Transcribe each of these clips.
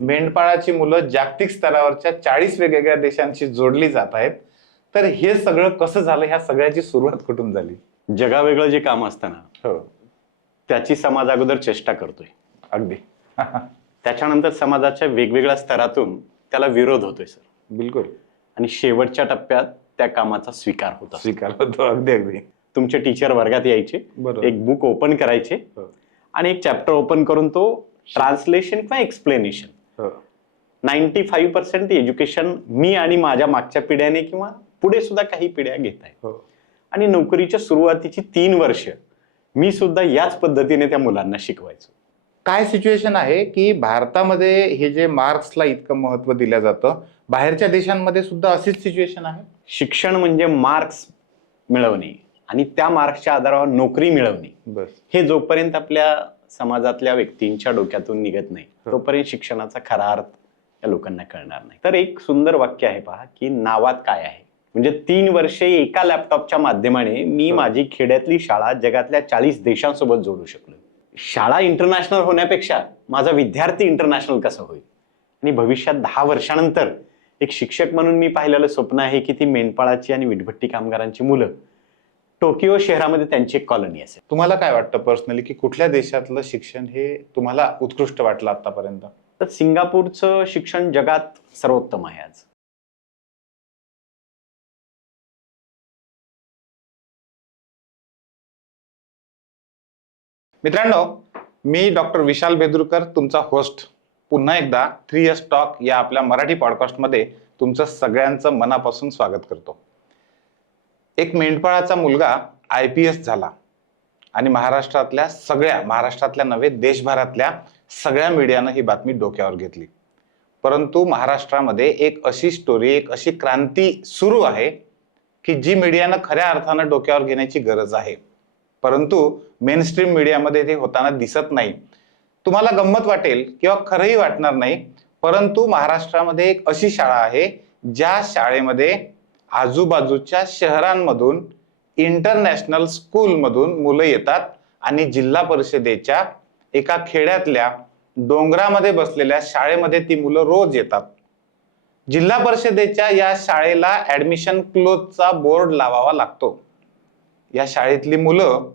मेंढपाळाची मुलं जागतिक स्तरावरच्या 40 वेगवेगळ्या देशांशी जोडली जात आहेत. तर हे सगळं कसं झालं, ह्या सगळ्याची सुरुवात कुठून झाली? जगावेगळं जे काम असतं ना, हो, त्याची समाज अगोदर चेष्टा करतोय. अगदी. त्याच्यानंतर समाजाच्या वेगवेगळ्या स्तरातून त्याला विरोध होतोय सर. बिलकुल. आणि शेवटच्या टप्प्यात त्या कामाचा स्वीकार होतो. स्वीकार होतो. अगदी अगदी तुमचे टीचर वर्गात यायचे, बरोबर. एक बुक ओपन करायचे हो, आणि एक चॅप्टर ओपन करून तो ट्रान्सलेशन किंवा एक्सप्लेनेशन. हो, 95% एज्युकेशन मी आणि माझ्या मागच्या पिढ्याने किंवा पुढे सुद्धा काही पिढ्या घेत आहेत. हो. आणि नोकरीच्या सुरुवातीची 3 वर्ष मी सुद्धा याच पद्धतीने त्या मुलांना शिकवायचो. काय सिच्युएशन आहे की भारतामध्ये हे जे मार्क्सला इतकं महत्व दिलं जातं, बाहेरच्या देशांमध्ये सुद्धा अशीच सिच्युएशन आहे? शिक्षण म्हणजे मार्क्स मिळवणे आणि त्या मार्क्सच्या आधारावर नोकरी मिळवणे, बस. हे जोपर्यंत आपल्या समाजातल्या व्यक्तींच्या डोक्यातून निघत नाही तोपर्यंत शिक्षणाचा खरा अर्थ या लोकांना कळणार नाही. तर एक सुंदर वाक्य आहे पहा, की नावात काय आहे. म्हणजे 3 वर्षे एका लॅपटॉपच्या माध्यमाने मी माझी खेड्यातली शाळा जगातल्या 40 देशांसोबत जोडू शकलो. शाळा इंटरनॅशनल होण्यापेक्षा माझा विद्यार्थी इंटरनॅशनल कसा होईल. आणि भविष्यात 10 वर्षानंतर एक शिक्षक म्हणून मी पाहिलेलं स्वप्न आहे की ती मेंढपाळाची आणि विटभट्टी कामगारांची मुलं टोकियो शहरामध्ये त्यांची एक कॉलनी असेल. तुम्हाला काय वाटतं पर्सनली की कुठल्या देशातलं शिक्षण हे तुम्हाला उत्कृष्ट वाटलं आतापर्यंत? तर सिंगापूरचं शिक्षण जगात सर्वोत्तम आहे आज. मित्रांनो, मी डॉक्टर विशाल बेदुरकर, तुमचा होस्ट, पुन्हा एकदा 3S टॉक या आपल्या मराठी पॉडकास्टमध्ये तुमचं सगळ्यांचं मनापासून स्वागत करतो. एक मेंढपाळाचा मुलगा IPS झाला आणि महाराष्ट्रातल्या नव्हे देशभरातल्या सगळ्या मीडियानं ही बातमी डोक्यावर घेतली. परंतु महाराष्ट्रामध्ये एक अशी स्टोरी, एक अशी क्रांती सुरू आहे की जी मीडियानं खऱ्या अर्थानं डोक्यावर घेण्याची गरज आहे, परंतु मेनस्ट्रीम मीडियामध्ये ते होताना दिसत नाही. तुम्हाला गंमत वाटेल किंवा खरंही वाटणार नाही, परंतु महाराष्ट्रामध्ये एक अशी शाळा आहे ज्या शाळेमध्ये आजूबाजूच्या शहरांमधून इंटरनॅशनल स्कूलमधून मुलं येतात आणि जिल्हा परिषदेच्या एका खेड्यातल्या डोंगरामध्ये बसलेल्या शाळेमध्ये ती मुलं रोज येतात. जिल्हा परिषदेच्या या शाळेला ऍडमिशन क्लोजचा बोर्ड लावावा लागतो. या शाळेतली मुलं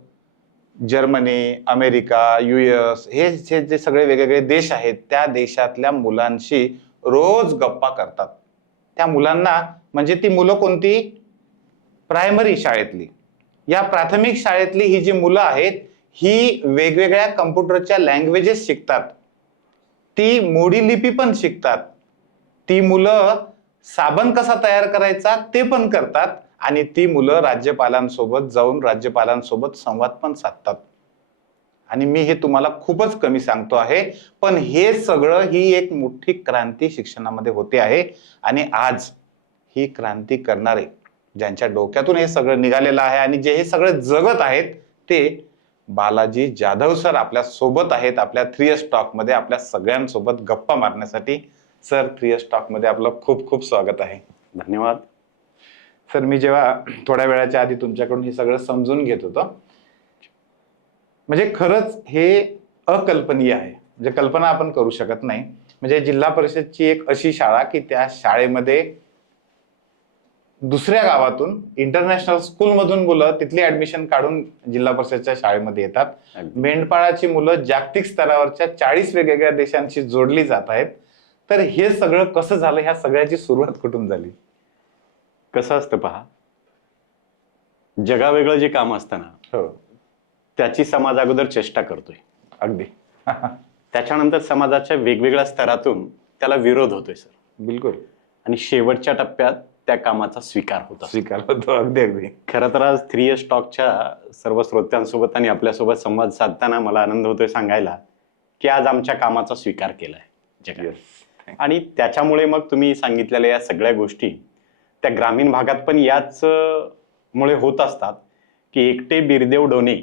जर्मनी, अमेरिका, US हे जे सगळे वेगवेगळे देश आहेत त्या देशातल्या मुलांशी रोज गप्पा करतात. त्या मुलांना म्हणजे ती मुलं कोणती? प्रायमरी शाळेतली. या प्राथमिक शाळेतली ही जी मुलं आहेत ही वेगवेगळ्या कम्प्युटरच्या लँग्वेजेस शिकतात. ती मोडी लिपी पण शिकतात. ती मुलं साबण कसा तयार करायचा ते पण करतात आणि ती मुलं राज्यपालांसोबत जाऊन राज्यपालांसोबत संवाद पण साधतात. आणि मी हे तुम्हाला खूपच कमी सांगतो आहे, पण हे सगळं ही एक मोठी क्रांती शिक्षणामध्ये होते आहे. आणि आज ही क्रांती करणारे, ज्यांच्या डोक्यातून हे सगळं निघालेलं आहे आणि जे हे सगळं जगत आहेत, ते बालाजी जाधव सर आपल्या सोबत आहेत. आपल्या 3S टॉक मध्ये आपल्या सगळ्यांसोबत गप्पा मारण्यासाठी. सर, 3S टॉक मध्ये आपलं खूप खूप स्वागत आहे. धन्यवाद सर. मी जेव्हा थोड्या वेळाच्या आधी तुमच्याकडून हे सगळं समजून घेत होतो, म्हणजे खरंच हे अकल्पनीय आहे. म्हणजे कल्पना आपण करू शकत नाही. म्हणजे जिल्हा परिषदची एक अशी शाळा की त्या शाळेमध्ये दुसऱ्या गावातून इंटरनॅशनल स्कूलमधून मुलं तिथली ऍडमिशन काढून जिल्हा परिषदच्या शाळेमध्ये येतात. मेंढपाळाची मुलं जागतिक स्तरावरच्या 40 वेगवेगळ्या देशांशी जोडली जात आहेत. तर हे सगळं कसं झालं, ह्या सगळ्याची सुरुवात कुठून झाली? कसं असतं पहा, जगावेगळं जे काम असतं ना, हो, त्याची समाज अगोदर चेष्टा करतोय. अगदी. त्याच्यानंतर समाजाच्या वेगवेगळ्या स्तरातून त्याला विरोध होतोय सर. बिलकुल. आणि शेवटच्या टप्प्यात त्या कामाचा स्वीकार होतो. स्वीकार होतो. अगदी अगदी. खरं तर आज 3S टॉकच्या सर्व श्रोत्यांसोबत आणि आपल्यासोबत संवाद साधताना मला आनंद होतोय सांगायला की आज आमच्या कामाचा स्वीकार केलाय जगात. आणि त्याच्यामुळे मग तुम्ही सांगितलेल्या या सगळ्या गोष्टी त्या ग्रामीण भागात पण याच मुळे होत असतात की एकटे बिरदेव डोने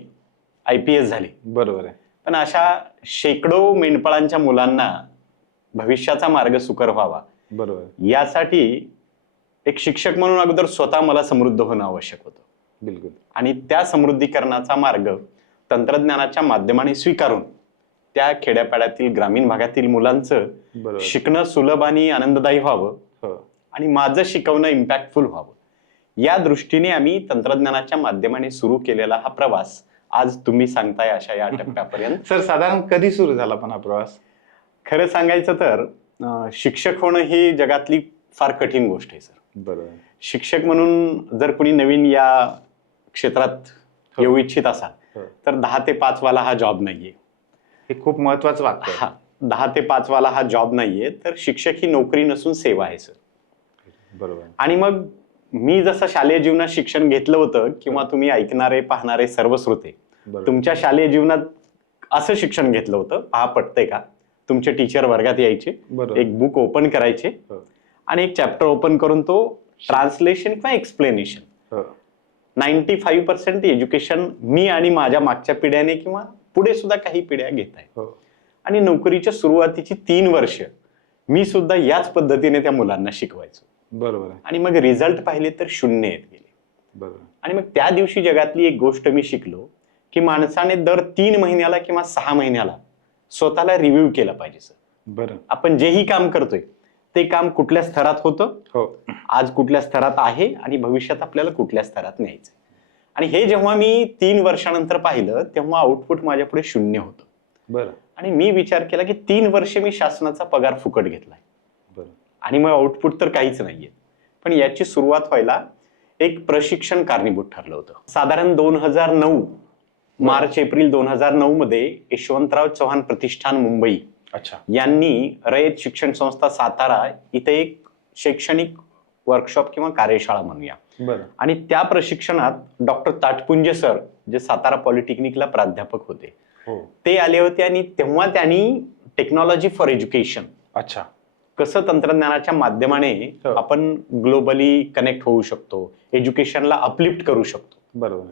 IPS झाले. बरोबर आहे. पण अशा शेकडो मेंढपाळांच्या मुलांना भविष्याचा मार्ग सुकर व्हावा, बरोबर, यासाठी एक शिक्षक म्हणून अगोदर स्वतः मला समृद्ध होणं आवश्यक होतं. बिलकुल. आणि त्या समृद्धीकरणाचा मार्ग तंत्रज्ञानाच्या माध्यमाने स्वीकारून त्या खेड्यापाड्यातील ग्रामीण भागातील मुलांचं बरोबर. शिकणं सुलभ आणि आनंददायी व्हावं हो. आणि माझं शिकवणं इम्पॅक्टफुल व्हावं या दृष्टीने आम्ही तंत्रज्ञानाच्या माध्यमाने सुरू केलेला हा प्रवास आज तुम्ही सांगताय अशा या टप्प्यापर्यंत. सर साधारण कधी सुरू झाला पण हा प्रवास? खरं सांगायचं तर शिक्षक होणं ही जगातली फार कठीण गोष्ट आहे सर. बरोबर. शिक्षक म्हणून जर कोणी नवीन या क्षेत्रात येऊ इच्छित असाल हो. तर 10 ते 5 वाला हा जॉब नाहीये. हे खूप महत्वाचं वाक्य आहे. हा 10 ते 5 वाला हा जॉब नाहीये, तर शिक्षक ही नोकरी नसून सेवा आहे सर. बरोबर. आणि मग मी जसं शालेय जीवनात शिक्षण घेतलं होतं किंवा तुम्ही ऐकणारे पाहणारे सर्व श्रोते बरोबर. तुमच्या शालेय जीवनात असं शिक्षण घेतलं होतं, पहा पटतंय का? तुमचे टीचर वर्गात यायचे, बरोबर. एक बुक ओपन करायचे हो. आणि एक चॅप्टर ओपन करून तो ट्रान्सलेशन किंवा एक्सप्लेनेशन. हो. 95% एज्युकेशन मी आणि माझ्या मागच्या पिढ्याने किंवा पुढे सुद्धा काही पिढ्या घेत आहेत. हो. आणि नोकरीच्या सुरुवातीची 3 वर्ष मी सुद्धा याच पद्धतीने त्या मुलांना शिकवायचो. बरोबर आहे. आणि मग रिझल्ट पाहिले तर 0 येत गेले. बरोबर. आणि मग त्या दिवशी जगातली एक गोष्ट मी शिकलो की माणसाने दर 3 महिन्याला किंवा 6 महिन्याला स्वतःला रिव्ह्यू केलं पाहिजे सर. बरं. आपण जेही काम करतोय ते काम कुठल्या स्तरात होतं, हो. आज कुठल्या स्तरात आहे आणि भविष्यात आपल्याला कुठल्या स्तरात न्यायचं. आणि हे जेव्हा मी 3 वर्षानंतर पाहिलं तेव्हा आउटपुट माझ्या पुढे 0 होतं. बरं. आणि मी विचार केला की 3 वर्ष मी शासनाचा पगार फुकट घेतलाय बरं. आणि मग आउटपुट तर काहीच नाहीये. पण याची सुरुवात व्हायला एक प्रशिक्षण कारणीभूत ठरलं होतं. साधारण 2009 मार्च एप्रिल 2009 मध्ये यशवंतराव चव्हाण प्रतिष्ठान मुंबई अच्छा. यांनी रयत शिक्षण संस्था सातारा इथे एक शैक्षणिक वर्कशॉप किंवा कार्यशाळा म्हणूया. बरं. आणि त्या प्रशिक्षणात डॉक्टर ताटपुंजे सर जे सातारा पॉलिटेक्निकला प्राध्यापक होते हो. ते आले होते आणि तेव्हा त्यांनी टेक्नॉलॉजी फॉर एज्युकेशन, अच्छा. कसं तंत्रज्ञानाच्या माध्यमाने हो. आपण ग्लोबली कनेक्ट होऊ शकतो, एज्युकेशनला अपलिफ्ट करू शकतो. बरोबर.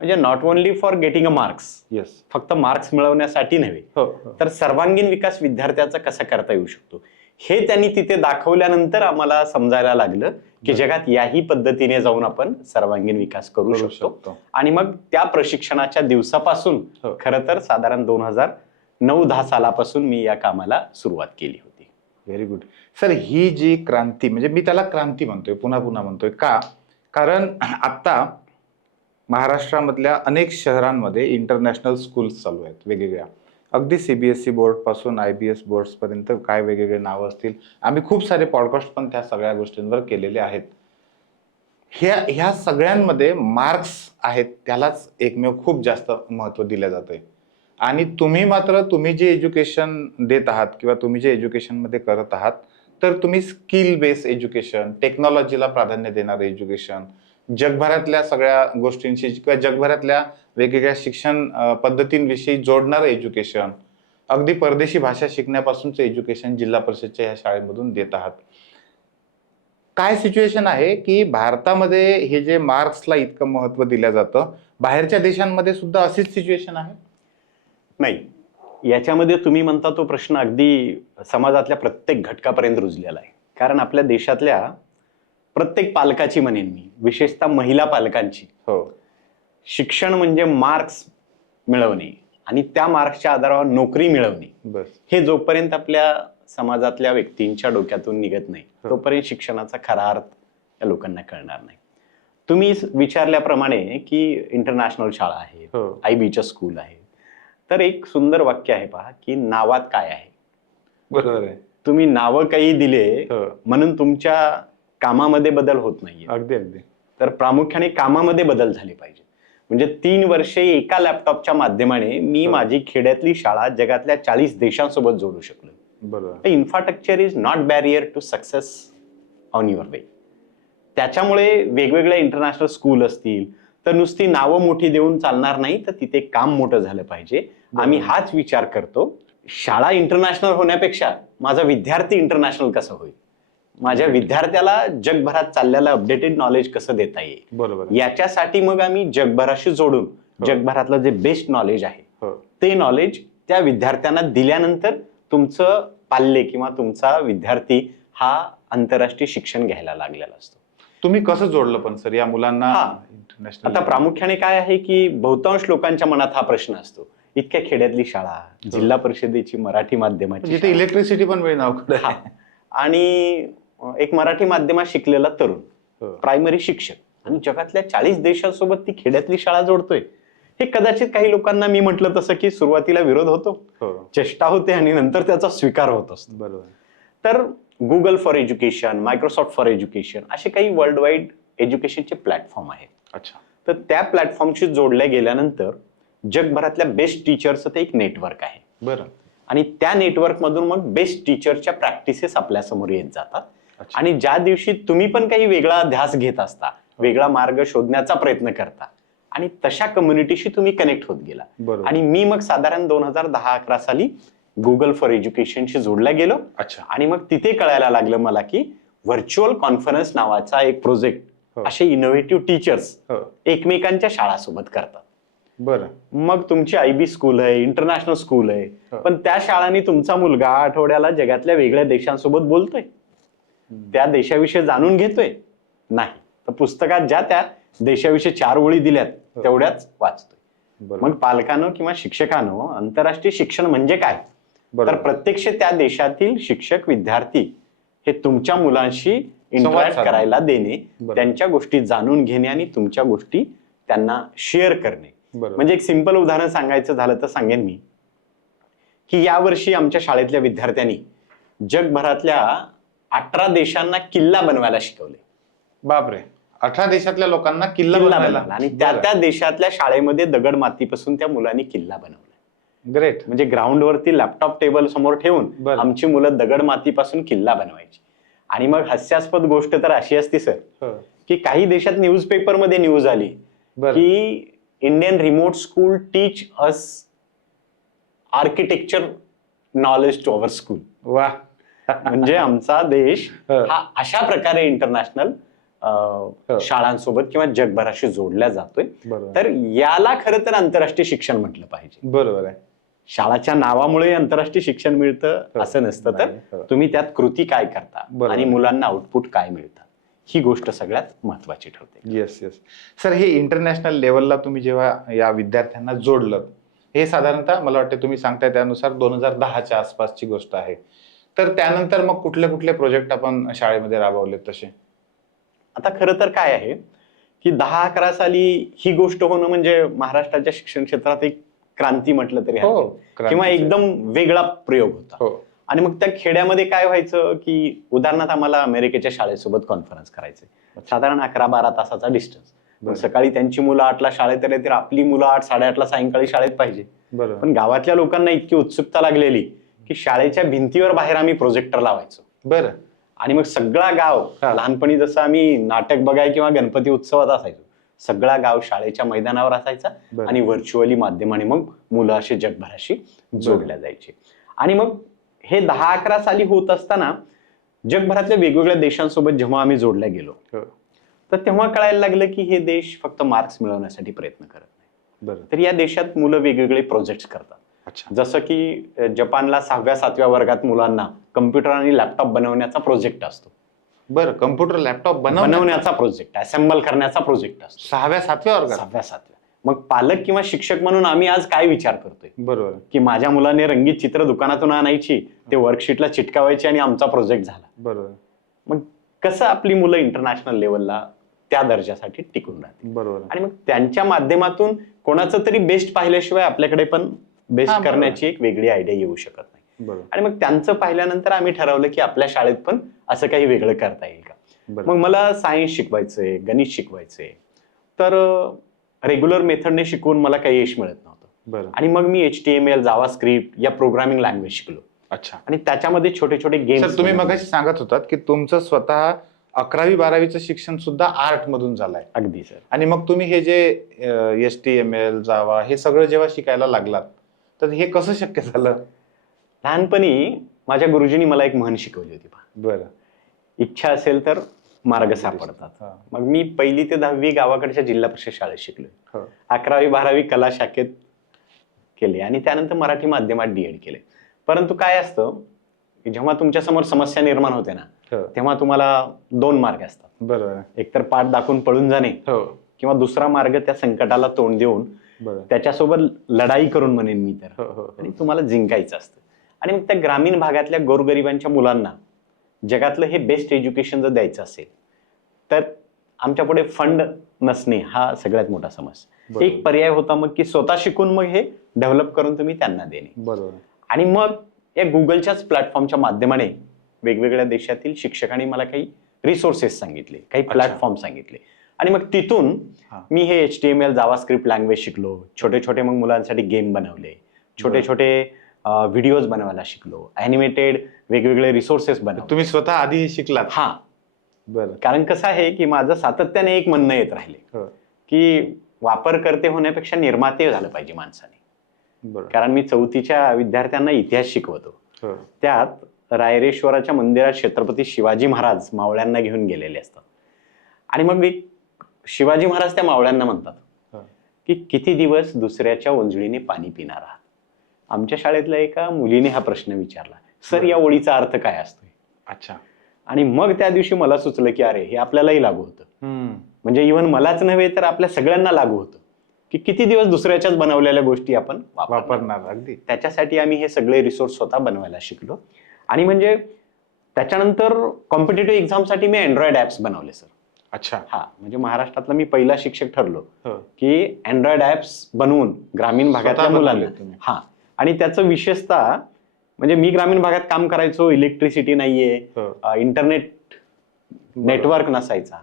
म्हणजे not only for getting a marks, yes. फक्त मार्क्स मिळवण्यासाठी नव्हे हो. हो. तर सर्वांगीण विकास विद्यार्थ्याचा कसा करता येऊ शकतो हे त्यांनी तिथे दाखवल्यानंतर आम्हाला समजायला लागलं की जगात याही पद्धतीने जाऊन आपण सर्वांगीण विकास करू शकतो. आणि मग त्या प्रशिक्षणाच्या दिवसापासून हो. खरं तर साधारण 2009-10 सालापासून मी या कामाला सुरुवात केली होती. Very good. सर ही जी क्रांती, म्हणजे मी त्याला क्रांती म्हणतोय, पुन्हा पुन्हा म्हणतोय का? कारण आता महाराष्ट्रामधल्या अनेक शहरांमध्ये इंटरनॅशनल स्कूल्स चालू आहेत वेगवेगळ्या, अगदी CBSE बोर्ड पासून IBS बोर्ड्स पर्यंत काय वेगवेगळे नाव असतील. आम्ही खूप सारे पॉडकास्ट पण त्या सगळ्या गोष्टींवर केलेले आहेत. ह्या सगळ्यांमध्ये मार्क्स आहेत त्यालाच एकमेव खूप जास्त महत्त्व दिलं जातंय. आणि तुम्ही मात्र तुम्ही जे एज्युकेशन देत आहात किंवा तुम्ही जे एज्युकेशनमध्ये करत आहात तर तुम्ही स्किल बेस्ड एज्युकेशन, टेक्नॉलॉजीला प्राधान्य देणारं एज्युकेशन, जगभरातल्या सगळ्या गोष्टींशी किंवा जगभरातल्या वेगवेगळ्या शिक्षण पद्धतींविषयी जोडणारं एज्युकेशन, अगदी परदेशी भाषा शिकण्यापासूनचं एज्युकेशन जिल्हा परिषदच्या ह्या शाळेमधून देत आहात. काय सिच्युएशन आहे की भारतामध्ये हे जे मार्क्सला इतकं महत्त्व दिलं जातं, बाहेरच्या देशांमध्ये सुद्धा अशीच सिच्युएशन आहे? नाही, याच्यामध्ये तुम्ही म्हणता तो प्रश्न अगदी समाजातल्या प्रत्येक घटकापर्यंत रुजलेला आहे. कारण आपल्या देशातल्या प्रत्येक पालकाची म्हणेन मी, विशेषतः महिला पालकांची, हो, शिक्षण म्हणजे मार्क्स मिळवणे आणि त्या मार्क्सच्या आधारावर नोकरी मिळवणे, बस. हे जोपर्यंत आपल्या समाजातल्या व्यक्तींच्या डोक्यातून निघत नाही तोपर्यंत शिक्षणाचा खरा अर्थ या लोकांना कळणार नाही. तुम्ही विचारल्याप्रमाणे की इंटरनॅशनल शाळा आहे, हो. IBच्या स्कूल आहे, तर एक सुंदर वाक्य आहे पहा की नावात काय आहे. बरोबर आहे. तुम्ही नावं काही दिले हो. म्हणून तुमच्या कामामध्ये बदल होत नाहीये. अगदी अगदी. तर प्रामुख्याने कामामध्ये बदल झाले पाहिजे. म्हणजे 3 वर्षे एका लॅपटॉपच्या माध्यमाने मी माझी खेड्यातली शाळा जगातल्या 40 देशांसोबत जोडू शकलो. बरोबर. Infrastructure is not barrier to success on your way. त्याच्यामुळे वेगवेगळ्या इंटरनॅशनल स्कूल असतील तर नुसती नावं मोठी देऊन चालणार नाही, तर तिथे काम मोठं झालं पाहिजे. आम्ही हाच विचार करतो. शाळा इंटरनॅशनल होण्यापेक्षा माझा विद्यार्थी इंटरनॅशनल कसं होईल, माझ्या विद्यार्थ्याला जगभरात चाललेलं अपडेटेड नॉलेज कसं देता येईल, बरोबर. याच्यासाठी मग आम्ही जगभराशी जोडून जगभरातलं जे बेस्ट नॉलेज आहे हो. ते नॉलेज त्या विद्यार्थ्यांना दिल्यानंतर तुमचं पाल्य किंवा तुमचा विद्यार्थी हा आंतरराष्ट्रीय शिक्षण घ्यायला लागलेला असतो. तुम्ही कसं जोडलं पण सर या मुलांना इंटरनॅशनल? आता प्रामुख्याने काय आहे की बहुतांश लोकांच्या मनात हा प्रश्न असतो इतक्या खेड्यातली शाळा, जिल्हा परिषदेची मराठी माध्यमाची जिथे शाळा. इलेक्ट्रिसिटी पण मिळणं अवघड हा. आहे. आणि एक मराठी माध्यमात शिकलेला तरुण, हो. प्रायमरी शिक्षक, आणि जगातल्या 40 देशांसोबत ती खेड्यातली शाळा जोडतोय. हे कदाचित काही लोकांना मी म्हटलं तसं की सुरुवातीला विरोध होतो, हो. चेष्टा होते, आणि नंतर त्याचा स्वीकार होत असतो. बरोबर. तर Google for education, Microsoft for education असे काही वर्ल्ड वाईड एज्युकेशनचे प्लॅटफॉर्म आहेत. अच्छा. तर त्या प्लॅटफॉर्मशी जोडल्या गेल्यानंतर जगभरातल्या बेस्ट टीचरचं ते एक नेटवर्क आहे. बरं. आणि त्या नेटवर्कमधून मग बेस्ट टीचरच्या प्रॅक्टिसेस आपल्या समोर येत जातात. अच्छा. आणि ज्या दिवशी तुम्ही पण काही वेगळा ध्यास घेत असता, वेगळा मार्ग शोधण्याचा प्रयत्न करता, आणि तशा कम्युनिटीशी तुम्ही कनेक्ट होत गेला. बरोबर. आणि मी मग साधारण 2010-11 साली गुगल फॉर एज्युकेशनशी जोडला गेलो. अच्छा. आणि मग तिथे कळायला लागलं मला की व्हर्च्युअल कॉन्फरन्स नावाचा एक प्रोजेक्ट हो. असे इनोव्हेटिव्ह टीचर्स हो. एकमेकांच्या शाळासोबत करतात. बरं. मग तुमची IB स्कूल आहे, इंटरनॅशनल स्कूल आहे, हो. पण त्या शाळांनी तुमचा मुलगा आठवड्याला जगातल्या वेगळ्या देशांसोबत बोलतोय, त्या देशाविषयी जाणून घेतोय नाही, तर पुस्तकात ज्या त्या देशाविषयी 4 ओळी दिल्यात हो. तेवढ्याच वाचतोय. बरोबर. मग पालकांनो किंवा शिक्षकांनो, आंतरराष्ट्रीय शिक्षण म्हणजे काय? तर बरोबर. प्रत्यक्ष त्या देशातील शिक्षक विद्यार्थी हे तुमच्या मुलांशी इंटरॅक्ट साधणे. करायला देणे, बरोबर. त्यांच्या गोष्टी जाणून घेणे आणि तुमच्या गोष्टी त्यांना शेअर करणे. बरोबर. म्हणजे एक सिंपल उदाहरण सांगायचं झालं तर सांगेन मी की यावर्षी आमच्या शाळेतल्या विद्यार्थ्यांनी जगभरातल्या 18 देशांना किल्ला बनवायला शिकवले. बापरे. 18 देशातल्या लोकांना किल्ला बनवायला. आणि त्या त्या देशातल्या शाळेमध्ये दगड मातीपासून त्या मुलांनी किल्ला बनवला. ग्रेट. म्हणजे ग्राउंडवरती लॅपटॉप टेबल समोर ठेवून बरं. आमची मुलं दगड मातीपासून किल्ला बनवायची. आणि मग हास्यास्पद गोष्ट तर अशी असती सर हो. की काही देशात न्यूजपेपर मध्ये न्यूज आली बरं. की Indian remote school teach us architecture knowledge to our school. वा. म्हणजे आमचा देश हो. हा अशा प्रकारे इंटरनॅशनल शाळांसोबत किंवा जगभराशी जोडला जातोय. बरोबर. तर याला खरं तर आंतरराष्ट्रीय शिक्षण म्हटलं पाहिजे. बरोबर आहे. शाळाच्या नावामुळे आंतरराष्ट्रीय शिक्षण मिळतं असं नसतं. तर नाही. हो. तुम्ही त्यात कृती काय करता बरोबर. आणि मुलांना आउटपुट काय मिळतं ही गोष्ट सगळ्यात महत्वाची ठरते. Yes yes. सर, हे इंटरनॅशनल लेवलला तुम्ही जेव्हा या विद्यार्थ्यांना जोडलं, हे साधारणतः मला वाटतं तुम्ही सांगताय त्यानुसार 2010च्या आसपासची गोष्ट आहे. तर त्यानंतर मग कुठले कुठले प्रोजेक्ट आपण शाळेमध्ये राबवले तसे? आता खरं तर काय आहे की 10-11 साली ही गोष्ट होणं म्हणजे महाराष्ट्राच्या शिक्षण क्षेत्रात एक क्रांती म्हटलं तरी हो, हरकत नाही. किंवा क्रांतीचं. एकदम वेगळा प्रयोग होता. हो. आणि मग त्या खेड्यामध्ये काय व्हायचं की उदाहरणार्थ आम्हाला अमेरिकेच्या शाळेसोबत कॉन्फरन्स करायचे, साधारण 11-12 तासाचा डिस्टन्स. बरं. सकाळी त्यांची मुलं 8ला शाळेत आले तर आपली मुलं 8-8:30ला सायंकाळी शाळेत पाहिजे. बरोबर. पण गावातल्या लोकांना इतकी उत्सुकता लागलेली की शाळेच्या भिंतीवर बाहेर आम्ही प्रोजेक्टर लावायचो. बरं. आणि मग सगळा गाव, हा. लहानपणी जसं आम्ही नाटक बघाय किंवा गणपती उत्सवात असायचो, सगळा गाव शाळेच्या मैदानावर असायचा. बरं. आणि व्हर्च्युअली माध्यमाने मग मुलं असे जगभराशी जोडल्या जायचे. आणि मग हे 10-11 साली होत असताना जगभरातल्या वेगवेगळ्या देशांसोबत जेव्हा आम्ही जोडल्या गेलो, हो. तर तेव्हा कळायला लागलं की हे देश फक्त मार्क्स मिळवण्यासाठी प्रयत्न करत नाही, बरं. तर या देशात मुलं वेगवेगळे प्रोजेक्ट्स करतात. अच्छा. जसं की जपानला 6व्या-7व्या वर्गात मुलांना कम्प्युटर आणि लॅपटॉप बनवण्याचा प्रोजेक्ट असतो. बरं. कम्प्युटर लॅपटॉप बनवण्याचा प्रोजेक्ट, असेंबल करण्याचा प्रोजेक्ट असतो 6व्या-7व्या वर्गात. 6व्या-7व्या. मग पालक किंवा शिक्षक म्हणून आम्ही आज काय विचार करतोय बरोबर. की माझ्या मुलाने रंगीत चित्र दुकानातून आणायची, ते वर्कशीटला चिटकावायची आणि आमचा प्रोजेक्ट झाला. बरोबर. मग कसं आपली मुलं इंटरनॅशनल लेवलला त्या दर्जासाठी टिकून राहतील. बरोबर. आणि मग त्यांच्या माध्यमातून कोणाचं तरी बेस्ट पाहिल्याशिवाय आपल्याकडे पण हा, बेस्ट बरोबर. करण्याची एक वेगळी आयडिया येऊ शकत नाही. बरोबर. आणि मग त्यांचं पाहिल्यानंतर आम्ही ठरवलं की आपल्या शाळेत पण असं काही वेगळं करता येईल का. बरं. मग मला सायन्स शिकवायचंय, गणित शिकवायचंय, तर रेग्युलर मेथडने शिकवून मला काही यश मिळत नव्हतं. बरं. आणि मग मी HTML, जावास्क्रिप्ट या प्रोग्रामिंग लँग्वेज शिकलो. अच्छा. आणि त्याच्यामध्ये छोटे छोटे सर, गेम्स. तुम्ही मगाशी सांगत होतात की तुमचं स्वतः 11वी-12वीचं शिक्षण सुद्धा आर्ट मधून झालंय. अगदी सर. आणि मग तुम्ही हे जे HTML, जावा हे सगळं जेव्हा शिकायला लागलात, तर हे कसं शक्य झालं? लहानपणी माझ्या गुरुजींनी मला एक म्हण शिकवली होती पहा, बरं. इच्छा असेल तर मार्ग सापडतात. हा. मग मी 1ली ते 10वी गावाकडच्या जिल्हा परिषद शाळेत शिकलोय. हो. 11वी-12वी कला शाखेत केले आणि त्यानंतर मराठी माध्यमात DED केले. परंतु काय असतं की जेव्हा तुमच्या समोर समस्या निर्माण होते ना, हो. तेव्हा तुम्हाला 2 मार्ग असतात. बरोबर. एकतर पाठ दाखवून पळून जाणे हो. किंवा दुसरा मार्ग त्या संकटाला तोंड देऊन बरं. त्याच्यासोबत लढाई करून म्हणेन मी तर. आणि तुम्हाला जिंकायचं असतं. आणि मग त्या ग्रामीण भागातल्या गोरगरिबांच्या मुलांना जगातलं हे बेस्ट एज्युकेशन जर द्यायचं असेल तर आमच्या पुढे फंड नसणे हा सगळ्यात मोठा समस्या. बरोबर. एक पर्याय होता मग की स्वतः शिकून मग हे डेव्हलप करून तुम्ही त्यांना देणे. बरोबर. आणि मग या गुगलच्याच प्लॅटफॉर्मच्या माध्यमाने वेगवेगळ्या देशातील शिक्षकांनी मला काही रिसोर्सेस सांगितले, काही प्लॅटफॉर्म सांगितले. आणि मग तिथून मी हे HTML जावास्क्रिप्ट लँग्वेज शिकलो. छोटे छोटे मग मुलांसाठी गेम बनवले, छोटे छोटे व्हिडिओज बनवायला शिकलो, ॲनिमेटेड वेगवेगळे रिसोर्सेस बनवले. तुम्ही स्वतः आधी शिकलात? हा. बरं. कारण कसं आहे की माझं सातत्याने एक म्हणणं येत राहिले की वापरकर्ते होण्यापेक्षा निर्माते झालं पाहिजे माणसाने. कारण मी 4थीच्या विद्यार्थ्यांना इतिहास शिकवतो. त्यात रायरेश्वराच्या मंदिरात छत्रपती शिवाजी महाराज मावळ्यांना घेऊन गेलेले असतात. आणि मग शिवाजी महाराज त्या मावळ्यांना म्हणतात की किती दिवस दुसऱ्याच्या ओंजळीने पाणी पिणार आहात. आमच्या शाळेतल्या एका मुलीने हा प्रश्न विचारला, सर या ओळीचा अर्थ काय असतोय? अच्छा. आणि मग त्या दिवशी मला सुचलं की अरे हे आपल्यालाही लागू होतं. म्हणजे इव्हन मलाच नव्हे तर आपल्या सगळ्यांना लागू होतं की किती दिवस दुसऱ्याच्याच बनवलेल्या गोष्टी आपण वापरणार. अगदी. त्याच्यासाठी आम्ही हे सगळे रिसोर्स स्वतः बनवायला शिकलो. आणि म्हणजे त्याच्यानंतर कॉम्पिटेटिव्ह एक्झामसाठी मी अँड्रॉइड ऍप्स बनवले सर. अच्छा. हा. म्हणजे महाराष्ट्रातला मी पहिला शिक्षक ठरलो की अँड्रॉइड ऍप्स बनवून ग्रामीण भागातल्या मुलांना. हा. आणि त्याचं विशेषतः म्हणजे मी ग्रामीण भागात काम करायचो, इलेक्ट्रिसिटी नाहीये, इंटरनेट नेटवर्क नसायचा,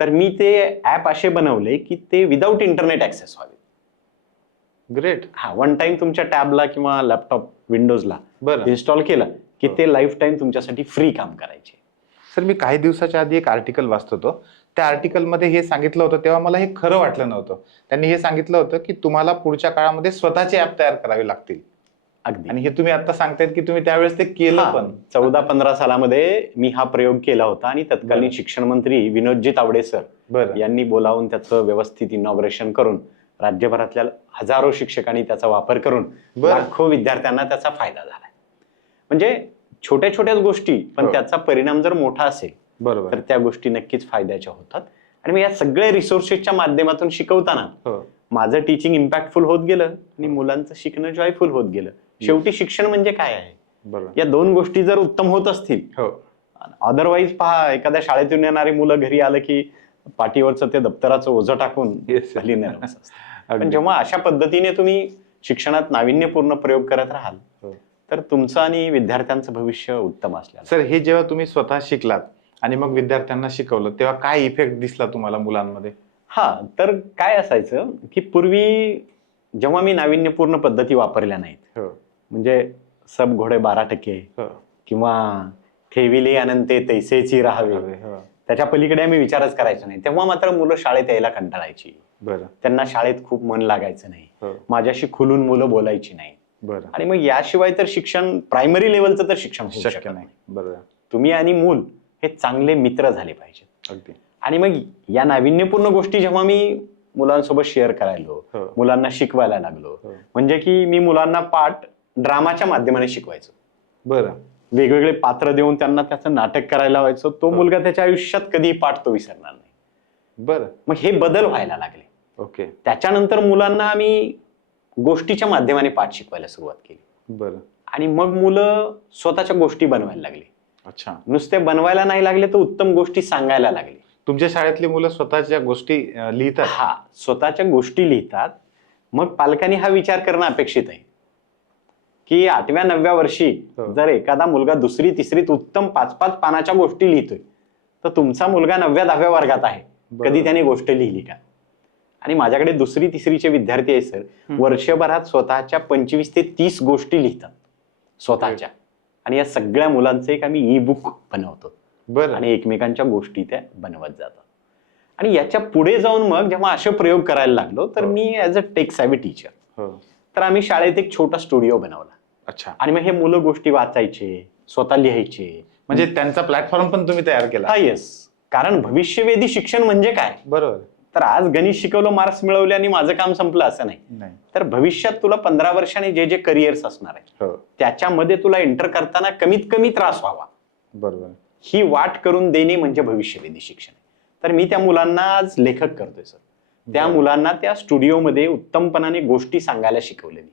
तर मी ते ऍप असे बनवले की ते विदाऊट इंटरनेट ऍक्सेस व्हावे. ग्रेट. हा. वन टाइम तुमच्या टॅबला किंवा लॅपटॉप विंडोजला इन्स्टॉल केलं की ते लाईफ टाइम तुमच्यासाठी फ्री काम करायचे. सर मी काही दिवसाच्या आधी एक आर्टिकल वाचत होतो. त्या आर्टिकलमध्ये हे सांगितलं होतं तेव्हा मला हे खरं वाटलं नव्हतं. त्यांनी हे सांगितलं होतं की तुम्हाला पुढच्या काळामध्ये स्वतःचे ऍप तयार करावे लागतील. अगदी. आणि हे तुम्ही आता सांगतायत की तुम्ही त्यावेळेस ते केलं पण. 14-15 सालामध्ये मी हा प्रयोग केला होता आणि तत्कालीन शिक्षण मंत्री विनोदजी तावडे सर यांनी बोलावून त्याचं व्यवस्थित इनॉग्रेशन करून राज्यभरातल्या हजारो शिक्षकांनी त्याचा वापर करून लाखो विद्यार्थ्यांना त्याचा फायदा झाला. म्हणजे छोट्या छोट्याच गोष्टी पण त्याचा परिणाम जर मोठा असेल तर त्या गोष्टी नक्कीच फायद्याच्या होतात. आणि मग या सगळ्या रिसोर्सेसच्या माध्यमातून शिकवताना माझं टीचिंग इम्पॅक्टफुल होत गेलं आणि मुलांचं शिकणं जॉयफुल होत गेलं. शेवटी शिक्षण म्हणजे काय आहे, या दोन गोष्टी जर उत्तम होत असतील, अदरवाईज पहा एखाद्या शाळेतून येणारी मुलं घरी आलं की पाठीवरचं ते दप्तराचं ओझं टाकून खाली नरम असतं. पण जेव्हा अशा पद्धतीने तुम्ही शिक्षणात नाविन्यपूर्ण प्रयोग करत राहाल तर तुमचं आणि विद्यार्थ्यांचं भविष्य उत्तम असल्यास. सर हे जेव्हा तुम्ही स्वतः शिकलात आणि मग विद्यार्थ्यांना शिकवलं तेव्हा काय इफेक्ट दिसला तुम्हाला मुलांमध्ये? हा. तर काय असायचं की पूर्वी जेव्हा मी नाविन्यपूर्ण पद्धती वापरल्या नाहीत, म्हणजे सब घोडे 12% किंवा ठेविले अनंते तैसेची राहावे, त्याच्या पलीकडे आम्ही विचारच करायचो नाही, तेव्हा मात्र मुलं शाळेत यायला कंटाळायची. त्यांना शाळेत खूप मन लागायचं नाही, माझ्याशी खुलून मुलं बोलायची नाही. आणि मग याशिवाय तर शिक्षण प्रायमरी लेवलचं तर शिक्षण शक्य नाही. तुम्ही आणि मूल हे चांगले मित्र झाले पाहिजेत. आणि मग या नाविन्यपूर्ण गोष्टी जेव्हा मी मुलांसोबत शेअर करायलो, मुलांना शिकवायला लागलो, म्हणजे की मी मुलांना पाठ ड्रामाच्या माध्यमाने शिकवायचो. वेगवेगळे पात्र देऊन त्यांना त्याचं नाटक करायला लावायचो. तो मुलगा त्याच्या आयुष्यात कधी पाठ तो विसरणार नाही. मग हे बदल व्हायला लागले. त्याच्यानंतर मुलांना आम्ही गोष्टीच्या माध्यमाने पाठ शिकवायला सुरुवात केली. आणि मग मुलं स्वतःच्या गोष्टी बनवायला लागली. नुसते बनवायला नाही लागले तर उत्तम गोष्टी सांगायला लागले. तुमच्या शाळेतली मुलं स्वतःच्या गोष्टी लिहितात? हा, स्वतःच्या गोष्टी लिहितात. मग पालकांनी हा विचार करणं अपेक्षित आहे की 8व्या-9व्या वर्षी जर एखादा मुलगा 2री-3रीत उत्तम 5-5 पानाच्या गोष्टी लिहितोय तर तुमचा मुलगा 9व्या-10व्या वर्गात आहे, कधी त्याने गोष्ट लिहिली का? आणि माझ्याकडे 2री-3रीचे विद्यार्थी आहे सर, वर्षभरात स्वतःच्या 25 ते 30 गोष्टी लिहितात स्वतःच्या. आणि या सगळ्या मुलांचं एक आम्ही ई बुक बनवतो आणि एकमेकांच्या गोष्टी त्या बनवत जातात. आणि याच्या पुढे जाऊन मग जेव्हा असे प्रयोग करायला लागलो तर मी as a tech savvy teacher, तर आम्ही शाळेत एक छोटा स्टुडिओ बनवला. आणि मग हे मुलं गोष्टी वाचायचे, स्वतः लिहायचे. म्हणजे त्यांचा प्लॅटफॉर्म पण तुम्ही तयार केला? येस. कारण भविष्यवेधी शिक्षण म्हणजे काय? तर आज गणित शिकवलं, मार्क्स मिळवले आणि माझं काम संपलं असं नाही. तर भविष्यात तुला 15 वर्षांनी जे जे करिअर्स असणार आहे त्याच्यामध्ये तुला एंटर करताना कमीत कमी त्रास व्हावा, ही वाट करून देणे म्हणजे भविष्यवेधी शिक्षण. तर मी त्या मुलांना आज लेखक करतोय सर. त्या बरं. मुलांना त्या स्टुडिओमध्ये उत्तमपणाने गोष्टी सांगायला शिकवले मी.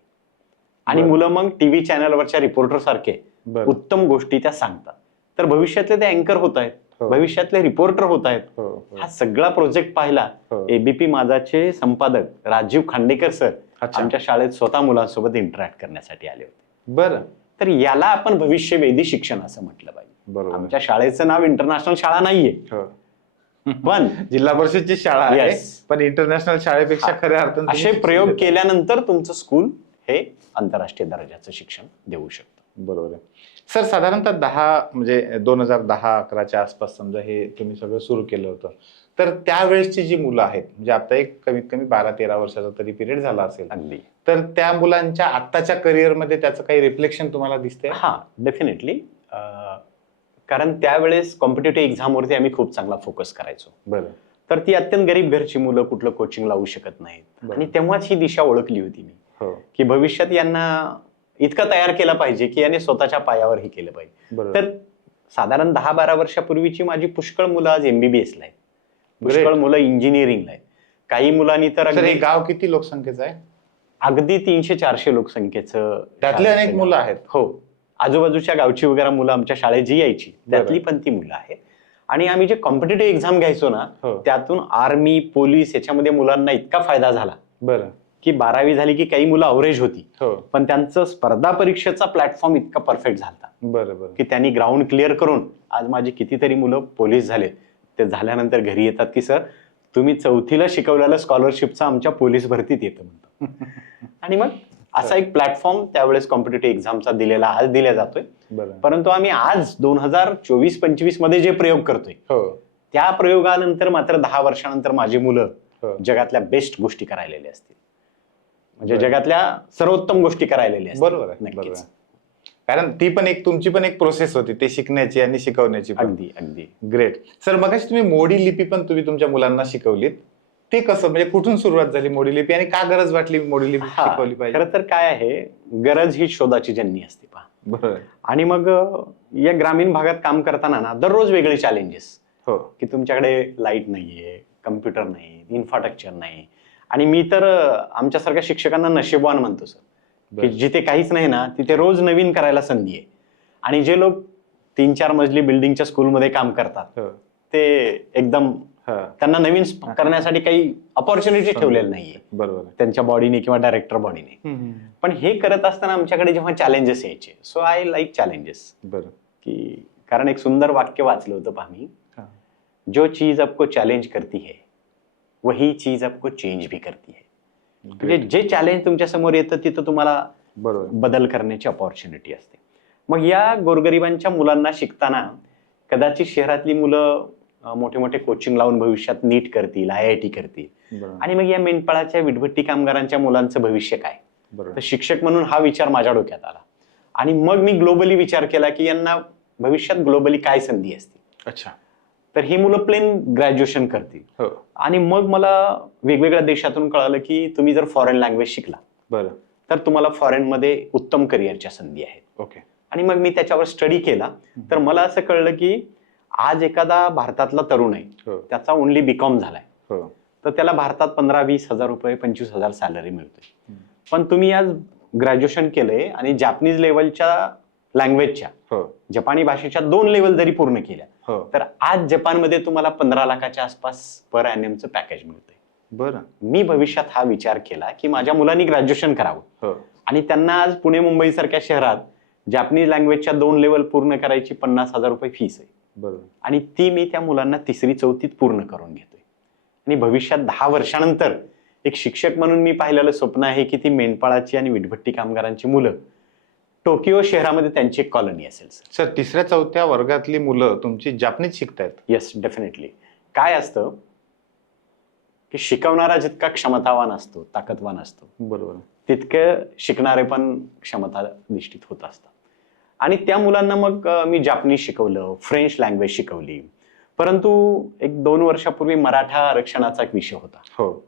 आणि बरं. मुलं मग टीव्ही चॅनलवरच्या रिपोर्टर सारखे बरं. उत्तम गोष्टी त्या सांगतात. तर भविष्यातले ते अँकर होत आहेत, हो. भविष्यातले रिपोर्टर होत आहेत. हो, हो. हा सगळा प्रोजेक्ट पाहिला हो. एबीपी माझाचे संपादक राजीव खांडेकर सर अच्छा. आमच्या शाळेत स्वतः मुलांसोबत इंटरॅक्ट करण्यासाठी आले होते. बरं. तर याला आपण भविष्यवेधी शिक्षण असं म्हटलं पाहिजे. बरोबर. आमच्या शाळेचं नाव इंटरनॅशनल शाळा नाहीये, हो. पण जिल्हा परिषदची शाळा आहे, Yes. पण इंटरनॅशनल शाळेपेक्षा खऱ्या अर्थाने तुम्ही असे शिक्षण प्रयोग देता. केल्यानंतर तुमचं स्कूल हे आंतरराष्ट्रीय दर्जाचं शिक्षण देऊ शकतं. बरोबर आहे. सर, साधारणतः 2010-11च्या आसपास समजा हे तुम्ही सगळं सुरू केलं होतं, तर त्यावेळेसची जी मुलं आहेत, म्हणजे आता एक कमीत कमी 12-13 वर्षाचा तरी पिरियड झाला असेल, अगदी. तर त्या मुलांच्या आत्ताच्या करिअरमध्ये त्याचं काही रिफ्लेक्शन तुम्हाला दिसतंय? हा, डेफिनेटली. कारण त्यावेळेस कॉम्पिटेटिव्ह एक्झामवरती आम्ही खूप चांगला फोकस करायचो. बरं. तर ती अत्यंत गरीब घरची मुलं कुठलं कोचिंग लावू शकत नाहीत. बरं. आणि तेव्हाच ही दिशा ओळखली होती मी, हो. की भविष्यात यांना इतकं तयार केलं पाहिजे की याने स्वतःच्या पायावर हे केलं पाहिजे. बरोबर. तर साधारण 10-12 वर्षापूर्वीची माझी पुष्कळ मुलं आज MBBS ला आहेत, पुष्कळ Great. मुलं इंजिनिअरिंगला आहेत. काही मुलांनी तर सर, हे अगदी गाव किती लोकसंख्येचं आहे? अगदी 300-400 लोकसंख्येचं त्यातले शाळेचं अनेक गाव. मुलं आहेत. हो, आजूबाजूच्या गावची वगैरे मुलं आमच्या शाळेत जी यायची त्यातली पण ती मुलं आहेत. आणि आम्ही जे कॉम्पिटेटिव्ह एक्झाम घ्यायचो ना, हो. त्यातून आर्मी, पोलीस याच्यामध्ये मुलांना इतका फायदा झाला बरं. की 12वी झाली की काही मुलं अवरेज होती, हो. पण त्यांचं स्पर्धा परीक्षेचा प्लॅटफॉर्म इतका परफेक्ट झाला बरं बरं. की त्यांनी ग्राउंड क्लिअर करून आज माझी कितीतरी मुलं पोलीस झाले. ते झाल्यानंतर घरी येतात की सर, तुम्ही 4थीला शिकवलेलं स्कॉलरशिपचा आमच्या पोलीस भरतीत येतं म्हणतो. आणि मग असा एक प्लॅटफॉर्म त्यावेळेस कॉम्पिटेटिव्ह एक्झामचा दिलेला आज दिला जातोय. बरं. परंतु आम्ही आज 2024-25 मध्ये जे प्रयोग करतोय हो. त्या प्रयोगानंतर मात्र 10 वर्षानंतर माझी मुलं हो. जगातल्या बेस्ट गोष्टी करायलेल्या असतील, म्हणजे बरं. जगातल्या सर्वोत्तम गोष्टी करायलेल्या असतील. बरोबर आहे. बरोबर नक्कीच. आहे. कारण ती पण एक तुमची पण एक प्रोसेस होती ते शिकण्याची आणि शिकवण्याची पण. अगदी अगदी. ग्रेट. सर, मगाशी तुम्ही मोडी लिपी पण तुम्ही तुमच्या मुलांना शिकवलीत. ते कसं, म्हणजे कुठून सुरुवात झाली मोडी लिपी आणि का गरज वाटली मोडी लिपी शिकवली पाहिजे? खरं तर काय आहे, गरज ही शोधाची जननी असते पहा. बरोबर. आणि मग या ग्रामीण भागात काम करताना ना दररोज वेगळे चॅलेंजेस, हो. की तुमच्याकडे लाईट नाहीये, कम्प्युटर नाही, इन्फ्रास्ट्रक्चर नाही. आणि मी तर आमच्यासारख्या शिक्षकांना नशीबवान म्हणतो सर, की बरं. जिथे काहीच नाही ना तिथे रोज नवीन करायला संधी आहे. आणि जे लोक 3-4 मजली बिल्डिंगच्या स्कूलमध्ये काम करतात हो. ते एकदम हा. त्यांना नवीन करण्यासाठी काही अपॉर्च्युनिटी ठेवलेली नाहीये बरोबर. त्यांच्या बॉडीने किंवा डायरेक्टर बॉडीने. पण हे करत असताना आमच्याकडे जेव्हा चॅलेंजेस यायचे, सो आय लाईक चॅलेंजेस. बरं. की कारण एक सुंदर वाक्य वाचलं होतं पहा मी, हा. जो चीज आपको चॅलेंज करती है वही चीज आपको चेंज भी करती है. म्हणजे जे चॅलेंज तुमच्या समोर येतं तिथं तुम्हाला बरोबर. बदल करण्याची अपॉर्च्युनिटी असते. मग या गोरगरिबांच्या मुलांना शिकताना कदाचित शहरातली मुलं मोठे मोठे कोचिंग लावून भविष्यात नीट करतील, IIT करतील. बरोबर. आणि मग या मेंढपाळाच्या विटभट्टी कामगारांच्या मुलांचं भविष्य काय? बरोबर. तर शिक्षक म्हणून हा विचार माझ्या डोक्यात आला. आणि मग मी ग्लोबली विचार केला की यांना भविष्यात ग्लोबली काय संधी असते. अच्छा. तर ही मुलं प्लेन ग्रॅज्युएशन करतील. हो. आणि मग मला वेगवेगळ्या देशातून कळालं की तुम्ही जर फॉरेन लँग्वेज शिकला बरं. तर तुम्हाला फॉरेनमध्ये उत्तम करिअरच्या संधी आहेत. ओके. आणि मग मी त्याच्यावर स्टडी केला तर मला असं कळलं की आज एखादा भारतातला तरुण आहे, हो. त्याचा ओनली BCom झालाय, हो. तर त्याला भारतात 15-20 हजार रुपये, 25,000 सॅलरी मिळते. पण तुम्ही आज ग्रॅज्युएशन केलंय आणि जॅपनीज लेवलच्या लँग्वेजच्या, हो. जपानी भाषेच्या 2 लेवल जरी पूर्ण केल्या हो. तर आज जपानमध्ये तुम्हाला 15 लाखाच्या आसपास पर ॲनमचं पॅकेज मिळतंय. बरं. मी भविष्यात हा विचार केला की माझ्या मुलांनी ग्रॅज्युएशन करावं. हो. आणि त्यांना आज पुणे मुंबई सारख्या शहरात जॅपनीज लँग्वेजच्या 2 लेवल पूर्ण करायची 50,000 रुपये फीस आहे. बरोबर. आणि ती मी त्या मुलांना 3री-4थीत पूर्ण करून घेतोय. आणि भविष्यात 10 वर्षानंतर एक शिक्षक म्हणून मी पाहिलेलं स्वप्न आहे की ती मेंढपाळाची आणि विटभट्टी कामगारांची मुलं टोकियो शहरामध्ये त्यांची एक कॉलनी असेल. सर, 3ऱ्या-4थ्या वर्गातली मुलं तुमची जापनीज शिकतायत? Yes, definitely. काय असतं की शिकवणारा जितका क्षमतावान असतो, ताकदवान असतो, बरोबर, तितकं शिकणारे पण क्षमता निश्चित होत असतात. आणि त्या मुलांना मग मी जापनीज शिकवलं, फ्रेंच लँग्वेज शिकवली. परंतु एक 2 वर्षापूर्वी मराठा आरक्षणाचा एक विषय होता. हो.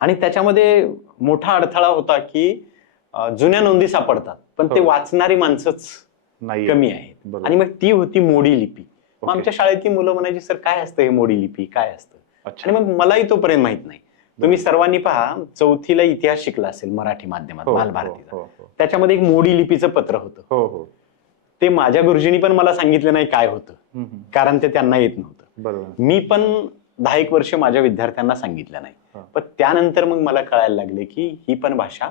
आणि त्याच्यामध्ये मोठा अडथळा होता की जुन्या नोंदी सापडतात पण ते हो. वाचणारी माणसंच नाही कमी आहेत. बरोबर. आणि मग ती होती मोडी लिपी. मग ओके. आमच्या शाळेतली मुलं म्हणायची, सर काय असतं हे मोडी लिपी, काय असतं? अच्छा. आणि मग मलाही तोपर्यंत माहित नाही. तुम्ही सर्वांनी पहा, चौथीला इतिहास शिकला असेल मराठी माध्यमात, बालभारतीचा. हो त्याच्यामध्ये एक मोडी लिपीचं पत्र होतं. हो. ते माझ्या गुरुजींनी पण मला सांगितलं नाही काय होतं, कारण ते त्यांना येत नव्हतं. बरोबर. मी पण 10 वर्ष माझ्या विद्यार्थ्यांना सांगितलं नाही. पण त्यानंतर मग मला कळायला लागले की ही पण भाषा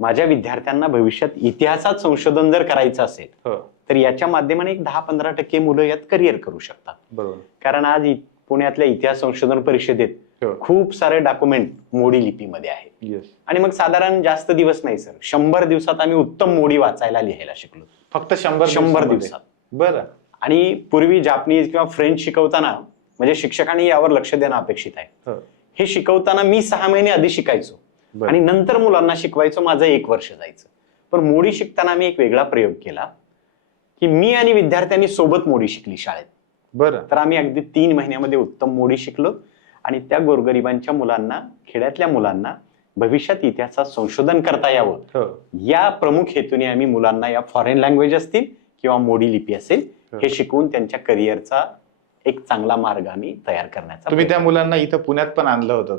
माझ्या विद्यार्थ्यांना भविष्यात इतिहासात संशोधन जर करायचं असेल तर याच्या माध्यमाने एक 10-15% मुलं यात करिअर करू शकतात. बरोबर. कारण आज पुण्यातल्या इतिहास संशोधन परिषदेत खूप सारे डॉक्युमेंट मोडी लिपीमध्ये आहेत. आणि मग साधारण जास्त दिवस नाही सर, 100 दिवसात आम्ही उत्तम मोडी वाचायला लिहायला शिकलो. फक्त 100 दिवसात. बरं. आणि पूर्वी जापनीज किंवा फ्रेंच शिकवताना म्हणजे शिक्षकांनी यावर लक्ष देणं अपेक्षित आहे. हे शिकवताना मी 6 महिने आधी शिकायचो आणि नंतर मुलांना शिकवायचो, माझं 1 वर्ष जायचं. पण मोडी शिकताना मी एक वेगळा प्रयोग केला की मी आणि विद्यार्थ्यांनी सोबत मोडी शिकली शाळेत. बरं. तर आम्ही अगदी 3 महिन्यामध्ये उत्तम मोडी शिकलो आणि त्या गोरगरिबांच्या मुलांना, खेड्यातल्या मुलांना भविष्यात इतिहासात संशोधन करता यावं या प्रमुख हेतूने आम्ही मुलांना या फॉरेन लँग्वेज असतील किंवा मोडी लिपी असेल हे शिकवून त्यांच्या करिअरचा एक चांगला मार्ग आम्ही तयार करण्याचा. तुम्ही त्या मुलांना इथं पुण्यात पण आणलं होतं?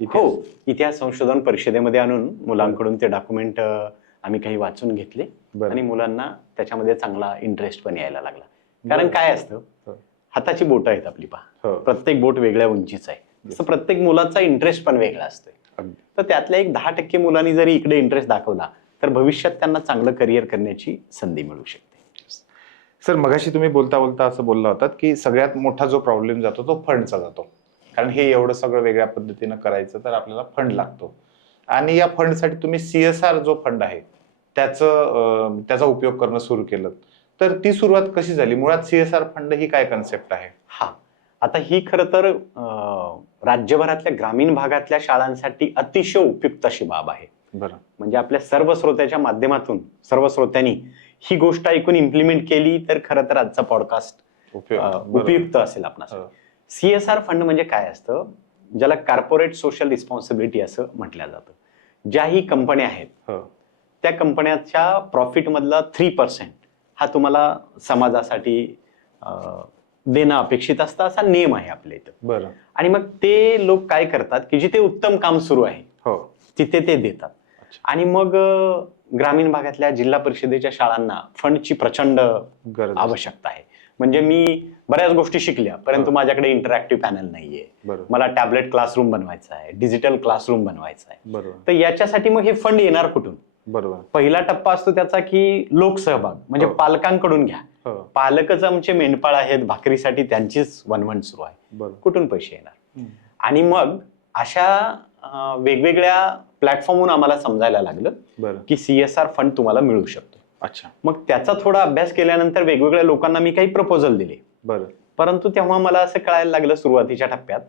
हो, इतिहास संशोधन परिषदेमध्ये आणून मुलांकडून ते डॉक्युमेंट आम्ही काही वाचून घेतले आणि मुलांना त्याच्यामध्ये चांगला इंटरेस्ट पण यायला लागला. कारण काय असतं, हाताची बोट आहेत आपली पहा, प्रत्येक बोट वेगळ्या उंचीच आहे, तसं प्रत्येक मुलाचा इंटरेस्ट पण वेगळा असतोय. तर त्यातल्या एक 10% मुलांनी जरी इकडे इंटरेस्ट दाखवला तर भविष्यात त्यांना चांगलं करिअर करण्याची संधी मिळू शकते. सर, मगाशी तुम्ही बोलता बोलता असं बोलला होतात की सगळ्यात मोठा जो प्रॉब्लेम जातो तो फंडचा जातो. कारण हे एवढं सगळं वेगळ्या पद्धतीनं करायचं तर आपल्याला फंड लागतो. आणि या फंडसाठी तुम्ही CSR जो फंड आहे त्याचा उपयोग करणं सुरू केलं. तर ती सुरुवात कशी झाली? मुळात CSR फंड ही काय कन्सेप्ट आहे? हा, आता ही खरं तर राज्यभरातल्या ग्रामीण भागातल्या शाळांसाठी अतिशय उपयुक्त अशी बाब आहे. बरं. म्हणजे आपल्या सर्व श्रोत्याच्या माध्यमातून सर्व श्रोत्यांनी ही गोष्ट ऐकून इम्प्लिमेंट केली तर खरं तर आजचा पॉडकास्ट उपयुक्त असेल आपणास. CSR फंड म्हणजे काय असतं, ज्याला कॉर्पोरेट सोशल रिस्पॉन्सिबिलिटी असं म्हटलं जातं. ज्याही कंपन्या आहेत त्या कंपन्याच्या प्रॉफिट मधला 3% हा तुम्हाला समाजासाठी देणं अपेक्षित असतं, असा नियम आहे आपल्या इथं. बरं. आणि मग ते लोक काय करतात की जिथे उत्तम काम सुरू आहे तिथे ते देतात. आणि मग ग्रामीण भागातल्या जिल्हा परिषदेच्या शाळांना फंडची प्रचंड आवश्यकता आहे. म्हणजे मी बऱ्याच गोष्टी शिकल्या परंतु माझ्याकडे इंटरॅक्टिव्ह पॅनल नाहीये, मला टॅबलेट क्लासरूम बनवायचा आहे, डिजिटल क्लासरूम बनवायचा आहे. तर याच्यासाठी मग हे फंड येणार कुठून? बरोबर. पहिला टप्पा असतो त्याचा की लोकसहभाग, म्हणजे पालकांकडून घ्या. पालकच आमचे मेंढपाळ आहेत, भाकरीसाठी त्यांचीच वणवण सुरू आहे, कुठून पैसे येणार? आणि मग अशा वेगवेगळ्या प्लॅटफॉर्मवरून आम्हाला समजायला लागलं की CSR फंड तुम्हाला मिळू शकतो. अच्छा. मग त्याचा थोडा अभ्यास केल्यानंतर वेगवेगळ्या लोकांना मी काही प्रपोजल दिले. परंतु तेव्हा मला असं कळायला लागलं सुरुवातीच्या टप्प्यात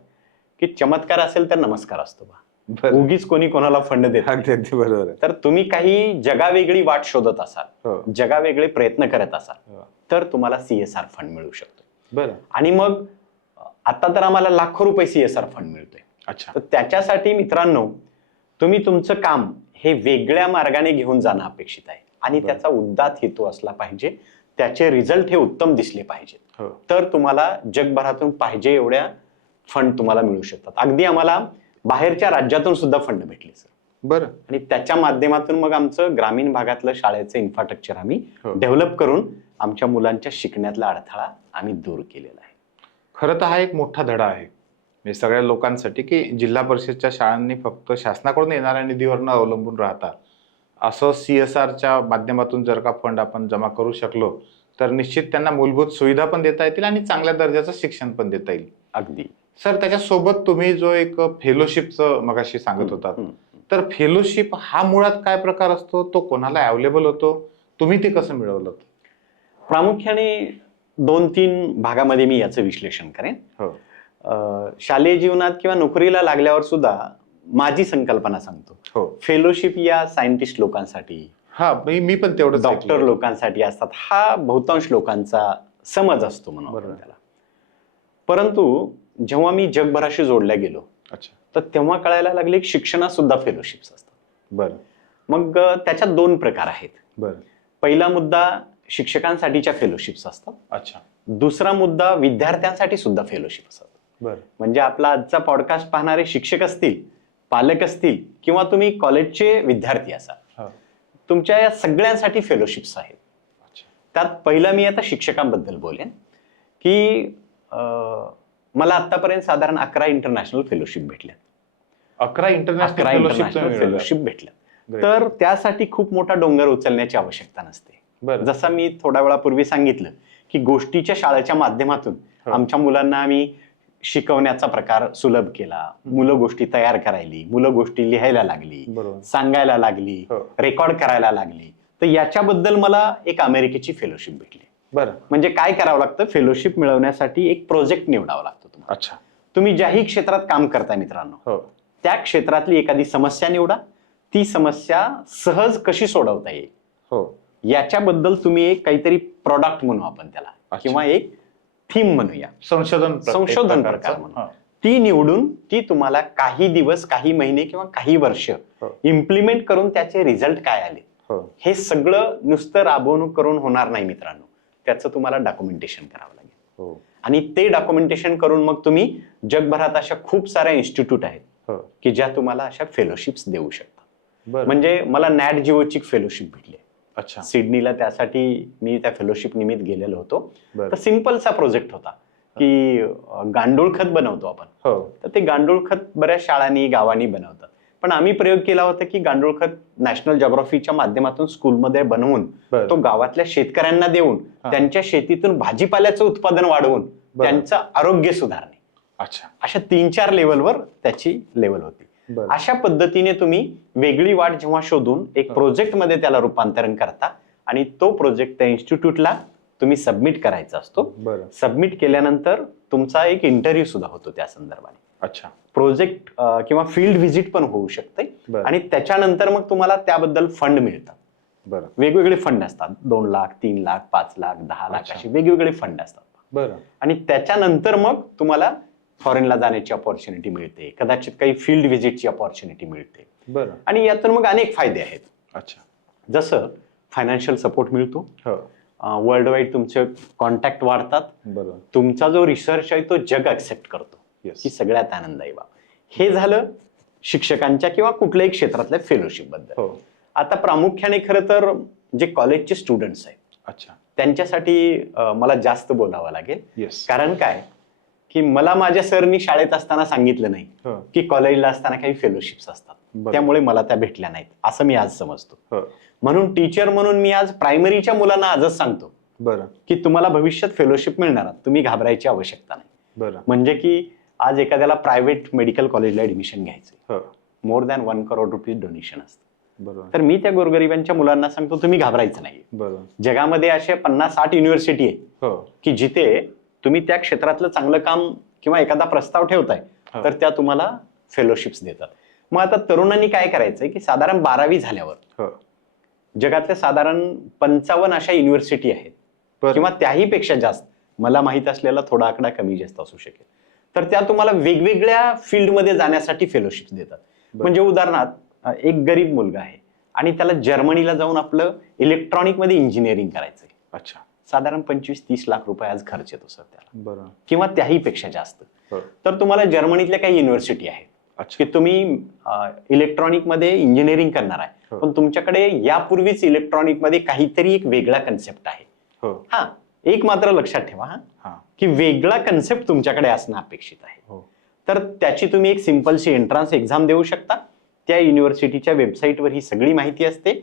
की चमत्कार असेल तर नमस्कार असतो बा, उगीच कोणी कोणाला फंड देत. बरोबर. तर तुम्ही काही जगावेगळी वाट शोधत असाल, जगावेगळे प्रयत्न करत असाल तर तुम्हाला CSR फंड मिळू शकतो. बरं. आणि मग आता तर आम्हाला लाखो रुपये CSR फंड मिळतोय. अच्छा. तर त्याच्यासाठी मित्रांनो, तुम्ही तुमचं काम हे वेगळ्या मार्गाने घेऊन जाणं अपेक्षित आहे आणि त्याचा उद्दात हेतू असला पाहिजे, त्याचे रिझल्ट हे उत्तम दिसले पाहिजेत. तर तुम्हाला जगभरातून पाहिजे एवढ्या फंड तुम्हाला मिळू शकतात. अगदी आम्हाला बाहेरच्या राज्यातून सुद्धा फंड भेटले सर. बरं. आणि त्याच्या माध्यमातून मग आमचं ग्रामीण भागातलं शाळेचं इन्फ्रास्ट्रक्चर आम्ही डेव्हलप करून आमच्या मुलांच्या शिकण्यातला अडथळा आम्ही दूर केलेला आहे. खरं तर हा एक मोठा धडा आहे म्हणजे सगळ्या लोकांसाठी की जिल्हा परिषदच्या शाळांनी फक्त शासनाकडून येणाऱ्या निधीवर न अवलंबून राहता असं CSRच्या माध्यमातून जर का फंड आपण जमा करू शकलो तर निश्चित त्यांना मूलभूत सुविधा पण देता येतील आणि चांगल्या दर्जाचं शिक्षण पण देता येईल. अगदी सर, त्याच्यासोबत तुम्ही जो एक फेलोशिपचं मगाशी सांगत होता, तर फेलोशिप हा मुळात काय प्रकार असतो, तो कोणाला अवेलेबल होतो, तुम्ही ते कसं मिळवलं? प्रामुख्याने 2-3 भागामध्ये मी याचं विश्लेषण करेन. शालेय जीवनात किंवा नोकरीला लागल्यावर सुद्धा माझी संकल्पना सांगतो. फेलोशिप या सायंटिस्ट लोकांसाठी, मी पण तेवढं डॉक्टर लोकांसाठी असतात, हा बहुतांश लोकांचा समज असतो म्हणून त्याला. परंतु जेव्हा मी जगभराशी जोडल्या गेलो तर तेव्हा कळायला लागले की शिक्षणात सुद्धा फेलोशिप्स असतात. बरं. मग त्याच्यात 2 प्रकार आहेत. बरं. पहिला मुद्दा शिक्षकांसाठीच्या फेलोशिप्स असतात. अच्छा. दुसरा मुद्दा विद्यार्थ्यांसाठी सुद्धा फेलोशिप असतात. बरं. म्हणजे आपला आजचा पॉडकास्ट पाहणारे शिक्षक असतील, पालक असतील किंवा तुम्ही कॉलेजचे विद्यार्थी असाल, तुमच्या या सगळ्यांसाठी फेलोशिप्स आहेत. त्यात पहिलं मी आता शिक्षकांबद्दल बोलेन की मला आतापर्यंत साधारण 11 इंटरनॅशनल फेलोशिप भेटल्या. 11 इंटरनॅशनल फेलोशिप भेटल्या. तर त्यासाठी खूप मोठा डोंगर उचलण्याची आवश्यकता नसते. जसं मी थोड्या वेळापूर्वी सांगितलं की गोष्टीच्या शाळेच्या माध्यमातून आमच्या मुलांना आम्ही शिकवण्याचा प्रकार सुलभ केला. मुलं गोष्टी तयार करायली, मुलं गोष्टी लिहायला लागली, सांगायला लागली, रेकॉर्ड करायला लागली. तर याच्याबद्दल मला एक अमेरिकेची फेलोशिप भेटली. बरं. म्हणजे काय करावं लागतं, फेलोशिप मिळवण्यासाठी एक प्रोजेक्ट निवडावा लागतो तुम्हाला. अच्छा. तुम्ही ज्याही क्षेत्रात काम करताय मित्रांनो, त्या क्षेत्रातली एखादी समस्या निवडा. ती समस्या सहज कशी सोडवता येईल याच्याबद्दल तुम्ही एक काहीतरी प्रॉडक्ट म्हणू आपण त्याला, किंवा एक थीम म्हणूया, संशोधन प्रकार म्हणून ती निवडून ती तुम्हाला काही दिवस, काही महिने किंवा काही वर्ष इम्प्लिमेंट करून त्याचे रिझल्ट काय आले हे सगळं नुसतं राबवणूक करून होणार नाही मित्रांनो. त्याचं तुम्हाला डॉक्युमेंटेशन करावं लागेल. आणि ते डॉक्युमेंटेशन करून मग तुम्ही जगभरात अशा खूप साऱ्या इन्स्टिट्यूट आहेत की ज्या तुम्हाला अशा फेलोशिप्स देऊ शकतात. म्हणजे मला नॅट जिओची फेलोशिप भेटली. अच्छा. सिडनीला त्यासाठी मी त्या फेलोशिप निमित्त गेलेलो होतो. तर सिंपलचा प्रोजेक्ट होता की गांडूळ खत बनवतो आपण. तर ते गांडूळ खत बऱ्याच शाळांनी, गावांनी बनवतात. पण आम्ही प्रयोग केला होता की गांडूळ खत नॅशनल जिओग्राफीच्या माध्यमातून स्कूलमध्ये बनवून तो गावातल्या शेतकऱ्यांना देऊन त्यांच्या शेतीतून भाजीपाल्याचं उत्पादन वाढवून त्यांचं आरोग्य सुधारणे. अच्छा. अशा 3-4 लेवलवर त्याची लेवल होती. अशा पद्धतीने तुम्ही वेगळी वाट जेव्हा शोधून एक प्रोजेक्ट मध्ये त्याला रूपांतरण करता आणि तो प्रोजेक्ट त्या इन्स्टिट्यूटला तुम्ही सबमिट करायचा असतो. सबमिट केल्यानंतर तुमचा एक इंटरव्ह्यू सुद्धा होतो त्या संदर्भाने. अच्छा. प्रोजेक्ट किंवा फील्ड व्हिजिट पण होऊ शकते. आणि त्याच्यानंतर मग तुम्हाला त्याबद्दल फंड मिळतात. वेगवेगळे फंड असतात. 2 लाख, 3 लाख, 5 लाख, 10 लाख असे वेगवेगळे फंड असतात. आणि त्याच्यानंतर मग तुम्हाला फॉरेनला जाण्याची अपॉर्च्युनिटी मिळते, कदाचित काही फील्ड व्हिजिटची अपॉर्च्युनिटी मिळते. आणि यातून मग अनेक फायदे आहेत. अच्छा. जसं फायनान्शियल सपोर्ट मिळतो, वर्ल्ड वाईड तुमचे कॉन्टॅक्ट वाढतात, तुमचा जो रिसर्च आहे तो जग ऍक्सेप्ट करतो, ही सगळ्यात आनंदायी बाब. हे झालं शिक्षकांच्या किंवा कुठल्याही क्षेत्रातल्या फेलोशिप बद्दल. आता प्रामुख्याने खरं तर जे कॉलेजचे स्टुडंट्स आहेत, अच्छा, त्यांच्यासाठी मला जास्त बोलावं लागेल. कारण काय की मला माझ्या सरनी शाळेत असताना सांगितलं नाही की कॉलेजला असताना काही फेलोशिप्स असतात, त्यामुळे मला त्या भेटल्या नाहीत असं मी आज समजतो. म्हणून टीचर म्हणून मी आज प्रायमरीच्या मुलांना आजच सांगतो की तुम्हाला भविष्यात फेलोशिप मिळणार, तुम्ही घाबरायची आवश्यकता नाही. म्हणजे की आज एखाद्याला प्रायव्हेट मेडिकल कॉलेजला ऍडमिशन घ्यायचं, more than 1 crore rupees donation असतं. तर मी त्या गोरगरिबांच्या मुलांना सांगतो तुम्ही घाबरायचं नाही. जगामध्ये असे 50-60 युनिव्हर्सिटी आहे की जिथे तुम्ही त्या क्षेत्रातलं चांगलं काम किंवा एखादा प्रस्ताव ठेवताय तर त्या तुम्हाला फेलोशिप्स देतात. मग आता तरुणांनी काय करायचंय की साधारण 12वी झाल्यावर जगातल्या साधारण 55 अशा युनिव्हर्सिटी आहेत किंवा त्याही पेक्षा जास्त, मला माहित असलेला थोडा आकडा कमी जास्त असू शकेल, तर त्या तुम्हाला वेगवेगळ्या फील्डमध्ये जाण्यासाठी फेलोशिप्स देतात. म्हणजे उदाहरणार्थ एक गरीब मुलगा आहे आणि त्याला जर्मनीला जाऊन आपलं इलेक्ट्रॉनिक मध्ये इंजिनिअरिंग करायचंय. अच्छा. साधारण 25-30 लाख रुपये आज खर्च येतो सर त्याला, किंवा त्याही पेक्षा जास्त. तर तुम्हाला जर्मनीतल्या काही युनिव्हर्सिटी आहेत की तुम्ही इलेक्ट्रॉनिक मध्ये इंजिनिअरिंग करणार आहे, पण तुमच्याकडे यापूर्वीच इलेक्ट्रॉनिक मध्ये काहीतरी एक वेगळा कन्सेप्ट आहे. हा एक मात्र लक्षात ठेवा की वेगळा कन्सेप्ट तुमच्याकडे असणं अपेक्षित आहे. तर त्याची तुम्ही एक सिंपलशी एंट्रन्स एक्झाम देऊ शकता. त्या युनिव्हर्सिटीच्या वेबसाईटवर ही सगळी माहिती असते.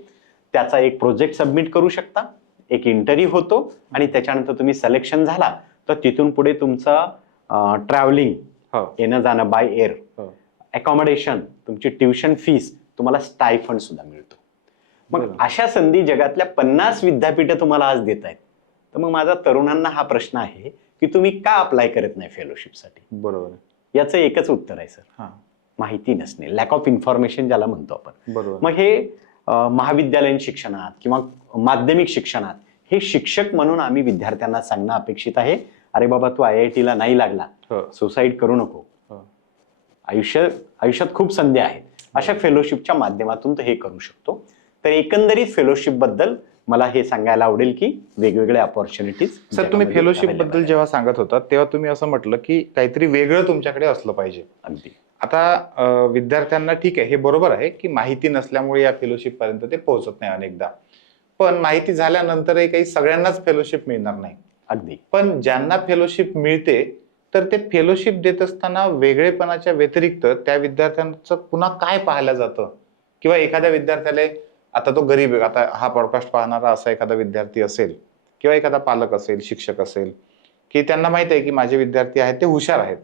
त्याचा एक प्रोजेक्ट सबमिट करू शकता, एक इंटरव्ह्यू होतो आणि त्याच्यानंतर तुम्ही सिलेक्शन झाला तर तिथून पुढे तुमचा ट्रॅव्हलिंग, येणं जाणं बाय एअर, अकॉमोडेशन, तुमची ट्युशन फीस, तुम्हाला स्टायफंड सुद्धा मिळतो. मग अशा संधी जगातल्या 50 विद्यापीठं तुम्हाला आज देत आहेत. तर मग माझा तरुणांना हा प्रश्न आहे की तुम्ही का अप्लाय करत नाही फेलोशिपसाठी? बरोबर. याचं एकच उत्तर आहे सर, माहिती नसणे, लॅक ऑफ इन्फॉर्मेशन ज्याला म्हणतो आपण. मग हे महाविद्यालयीन शिक्षणात किंवा माध्यमिक शिक्षणात हे शिक्षक म्हणून आम्ही विद्यार्थ्यांना सांगणं अपेक्षित आहे, अरे बाबा तू IIT ला नाही लागला, सुसाईड करू नको, आयुष्यात खूप संधी आहेत. अशा फेलोशिपच्या माध्यमातून तो हे करू शकतो. तर एकंदरीत फेलोशिप बद्दल मला हे सांगायला आवडेल की वेगवेगळ्या अपॉर्च्युनिटीज. सर, तुम्ही फेलोशिप बद्दल जेव्हा सांगत होता तेव्हा तुम्ही असं म्हटलं की काहीतरी वेगळं तुमच्याकडे असलं पाहिजे. अगदी. आता विद्यार्थ्यांना ठीक आहे, हे बरोबर आहे की माहिती नसल्यामुळे या फेलोशिप पर्यंत ते पोहोचत नाही अनेकदा. पण माहिती झाल्यानंतरही काही सगळ्यांनाच फेलोशिप मिळणार नाही. अगदी. पण ज्यांना फेलोशिप मिळते तर ते फेलोशिप देत असताना वेगळेपणाच्या व्यतिरिक्त त्या विद्यार्थ्यांचं पुन्हा काय पाहिलं जातं, किंवा एखाद्या विद्यार्थ्याला, आता तो गरीब आहे, आता हा पॉडकास्ट पाहणारा असा एखादा विद्यार्थी असेल किंवा एखादा पालक असेल, शिक्षक असेल, की त्यांना माहित आहे की माझे विद्यार्थी आहेत ते हुशार आहेत,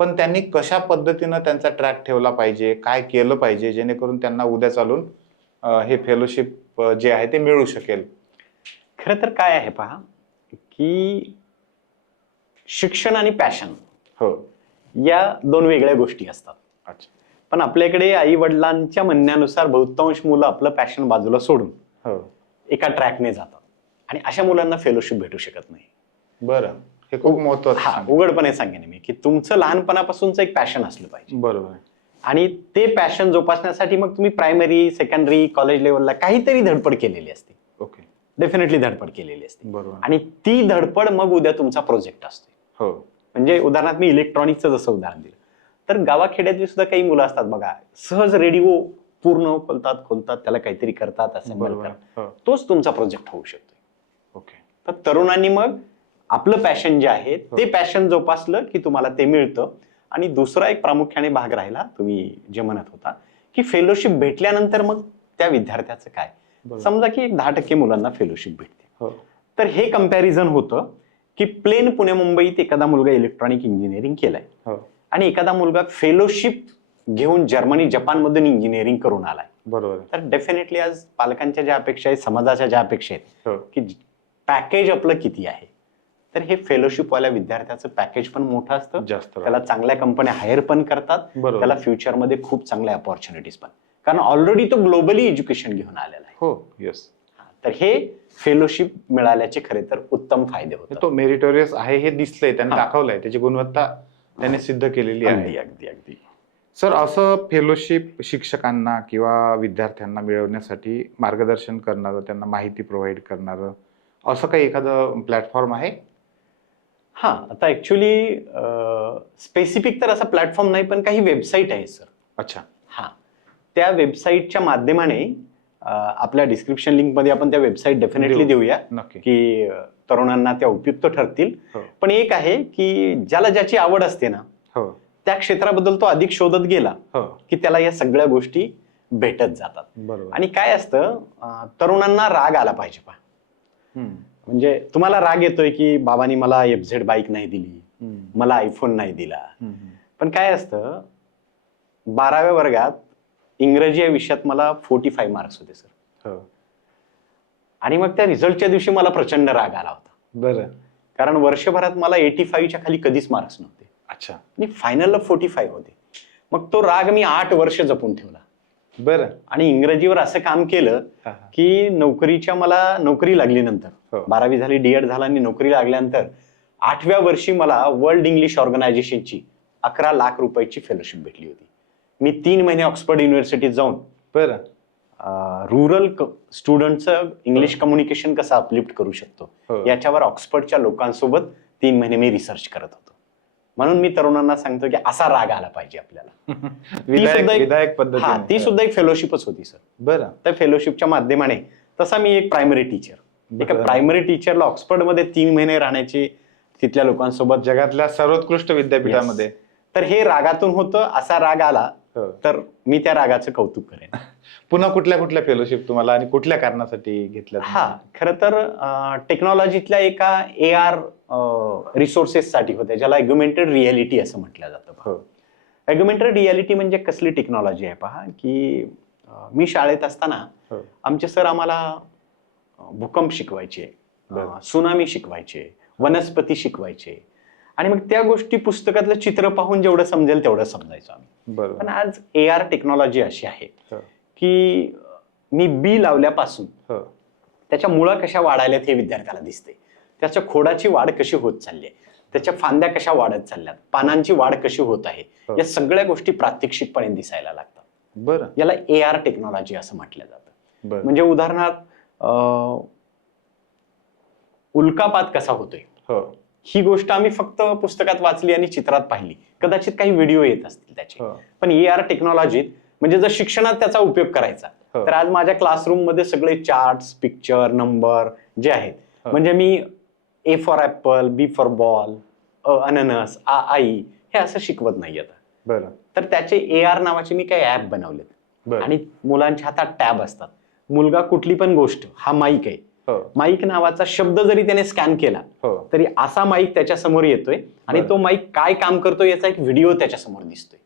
पण त्यांनी कशा पद्धतीनं त्यांचा ट्रॅक ठेवला पाहिजे, काय केलं पाहिजे जेणेकरून त्यांना उद्या चालून हे फेलोशिप जे आहे ते मिळू शकेल. खरं तर काय आहे पहा की शिक्षण आणि पॅशन हो. या दोन वेगळ्या गोष्टी असतात. अच्छा. पण आपल्याकडे आई वडिलांच्या म्हणण्यानुसार बहुतांश मुलं आपलं पॅशन बाजूला सोडून हो. एका ट्रॅकने जातात आणि अशा मुलांना फेलोशिप भेटू शकत नाही. बरं, हे खूप महत्वाचं हा, सांगितलं. उघडपणे सांगेन मी की तुमचं लहानपणापासूनच एक पॅशन असलं पाहिजे बरोबर आहे. आणि ते पॅशन जोपासण्यासाठी मग तुम्ही प्रायमरी, सेकंडरी, कॉलेज लेवलला काहीतरी धडपड केलेली असते. ओके. डेफिनेटली धडपड केलेली असते बरोबर. आणि ती धडपड मग उद्या तुमचा प्रोजेक्ट असतो. हो. म्हणजे उदाहरणार्थ मी इलेक्ट्रॉनिक्सचं जसं उदाहरण दिलं तर गावाखेड्यातली सुद्धा काही मुलं असतात बघा, सहज रेडिओ पूर्ण खोलतात त्याला काहीतरी करतात, असेंबल बरोबर. करतात. हो. तोच तुमचा प्रोजेक्ट होऊ शकतो. ओके. तर तरुणांनी मग आपलं पॅशन जे आहे ते पॅशन जोपासलं की तुम्हाला ते मिळतं. आणि दुसरा एक प्रामुख्याने भाग राहिला तुम्ही जे म्हणत होता की फेलोशिप भेटल्यानंतर मग त्या विद्यार्थ्याचं काय. समजा की 10% मुलांना फेलोशिप भेटते. हो. तर हे कंपॅरिझन होतं की प्लेन पुणे मुंबईत एखादा मुलगा इलेक्ट्रॉनिक इंजिनिअरिंग केलंय हो. आणि एखादा मुलगा फेलोशिप घेऊन जर्मनी, जपानमधून इंजिनिअरिंग करून आलाय. बरोबर. तर डेफिनेटली आज पालकांच्या ज्या अपेक्षा आहेत, समाजाच्या ज्या अपेक्षा आहेत हो. की पॅकेज आपलं किती आहे, तर हे फेलोशिप वाल्या विद्यार्थ्याचं पॅकेज पण मोठं असतं, जास्त. त्याला चांगल्या कंपन्या हायर पण करतात, बरोबर. त्याला फ्युचरमध्ये खूप चांगल्या अपॉर्च्युनिटीज पण, कारण ऑलरेडी तो ग्लोबली एज्युकेशन घेऊन आलेला आहे. हो. येस. तर हे फेलोशिप मिळाल्याचे खरे तर उत्तम फायदे होतात. तो मेरिटोरियस आहे हे दिसलंय, त्यांनी हा. दाखवलंय, त्याची गुणवत्ता त्याने सिद्ध केलेली आहे. अगदी अगदी अगदी. सर, असं फेलोशिप शिक्षकांना किंवा विद्यार्थ्यांना मिळवण्यासाठी मार्गदर्शन करणारं, त्यांना माहिती प्रोव्हाइड करणारं असं काही एखादं प्लॅटफॉर्म आहे? हा, आता ऍक्च्युली स्पेसिफिक तर असा प्लॅटफॉर्म नाही, पण काही वेबसाईट आहे सर. अच्छा. हा, त्या वेबसाईटच्या माध्यमाने आपल्या डिस्क्रिप्शन लिंक मध्ये आपण त्या वेबसाईट डेफिनेटली देऊया नक्की. की तरुणांना त्या उपयुक्त ठरतील. हो. पण एक आहे की ज्याला ज्याची आवड असते ना, हो. त्या क्षेत्राबद्दल तो अधिक शोधत गेला हो. की त्याला या सगळ्या गोष्टी भेटत जातात. बरोबर. आणि काय असतं, तरुणांना राग आला पाहिजे पहा. म्हणजे तुम्हाला राग येतोय की बाबांनी मला FZ बाईक नाही दिली, मला आयफोन नाही दिला. पण काय असतं, 12व्या वर्गात इंग्रजी या विषयात मला 45 मार्क्स होते सर. हो. आणि मग त्या रिझल्टच्या दिवशी मला प्रचंड राग आला होता. बरं. कारण वर्षभरात मला 85च्या खाली कधीच मार्क्स नव्हते अच्छा. आणि फायनलला 45 होते. मग तो राग मी 8 वर्ष जपून ठेवला. बरं. आणि इंग्रजीवर असं काम केलं की मला नोकरी लागली नंतर, हो. 12वी झाली, D.Ed झाला आणि नोकरी लागल्यानंतर 8व्या वर्षी मला वर्ल्ड इंग्लिश ऑर्गनायझेशनची 11 लाख रुपयाची फेलोशिप भेटली होती. मी 3 महिने ऑक्सफर्ड युनिव्हर्सिटीत जाऊन बरं. रुरल स्टुडंटचं इंग्लिश कम्युनिकेशन कसं अपलिफ्ट करू शकतो हो. याच्यावर ऑक्सफर्डच्या लोकांसोबत 3 महिने मी रिसर्च करत होतो. म्हणून मी तरुणांना सांगतो की असा राग आला पाहिजे आपल्याला. विधायक पद्धती. ती सुद्धा एक फेलोशिपच होती सर. बरं. त्या फेलोशिपच्या माध्यमाने तसा मी एक प्रायमरी टीचर, एका प्रायमरी टीचरला ऑक्सफर्डमध्ये 3 महिने राहण्याची, तिथल्या लोकांसोबत, जगातल्या सर्वोत्कृष्ट विद्यापीठामध्ये. तर हे रागातून होतं. असा राग आला तर मी त्या रागाचं कौतुक करेन. पुन्हा कुठल्या फेलोशिप तुम्हाला आणि कुठल्या कारणासाठी घेतल्या? हा, खरं तर टेक्नॉलॉजीतल्या एका AR रिसोर्सेस साठी होत्या, ज्याला अग्युमेंटेड रियालिटी असं म्हटलं जातं. अग्युमेंटेड रियालिटी म्हणजे कसली टेक्नॉलॉजी आहे पहा, की मी शाळेत असताना आमचे सर आम्हाला भूकंप शिकवायचे, सुनामी शिकवायचे, वनस्पती शिकवायचे आणि मग त्या गोष्टी पुस्तकातलं चित्र पाहून जेवढं समजेल तेवढं समजायचो आम्ही. पण आज AR टेक्नॉलॉजी अशी आहे की मी बी लावल्यापासून त्याच्या मुळा कशा वाढायल्यात हे विद्यार्थ्याला दिसते, त्याच्या खोडाची वाढ कशी होत चालली आहे, त्याच्या फांद्या कशा वाढत चालल्यात, पानांची वाढ कशी होत आहे, या सगळ्या गोष्टी प्रात्यक्षिकपणे दिसायला लागतात. बरं. याला AR टेक्नॉलॉजी असं म्हटलं जातं. म्हणजे उदाहरणार्थ उल्कापात कसा होतोय हो ही गोष्ट आम्ही फक्त पुस्तकात वाचली आणि चित्रात पाहिली. कदाचित काही व्हिडिओ येत असतील त्याचे. हो. पण AR टेक्नॉलॉजीत म्हणजे जर शिक्षणात त्याचा उपयोग करायचा हो. तर आज माझ्या क्लासरूम मध्ये सगळे चार्ट्स, पिक्चर, नंबर जे आहेत, हो. म्हणजे मी A for apple, B for ball, अननस, आई हे असं शिकवत नाही आता. बरं. तर त्याचे AR नावाचे मी काही ऍप बनवलेत बरं. आणि मुलांच्या हातात टॅब असतात. मुलगा कुठली पण गोष्ट, हा माईक आहे, हो माईक नावाचा शब्द जरी त्याने स्कॅन केला हो तरी असा माईक त्याच्या समोर येतोय आणि बरं. तो माईक काय काम करतोय याचा एक व्हिडिओ त्याच्या समोर दिसतोय.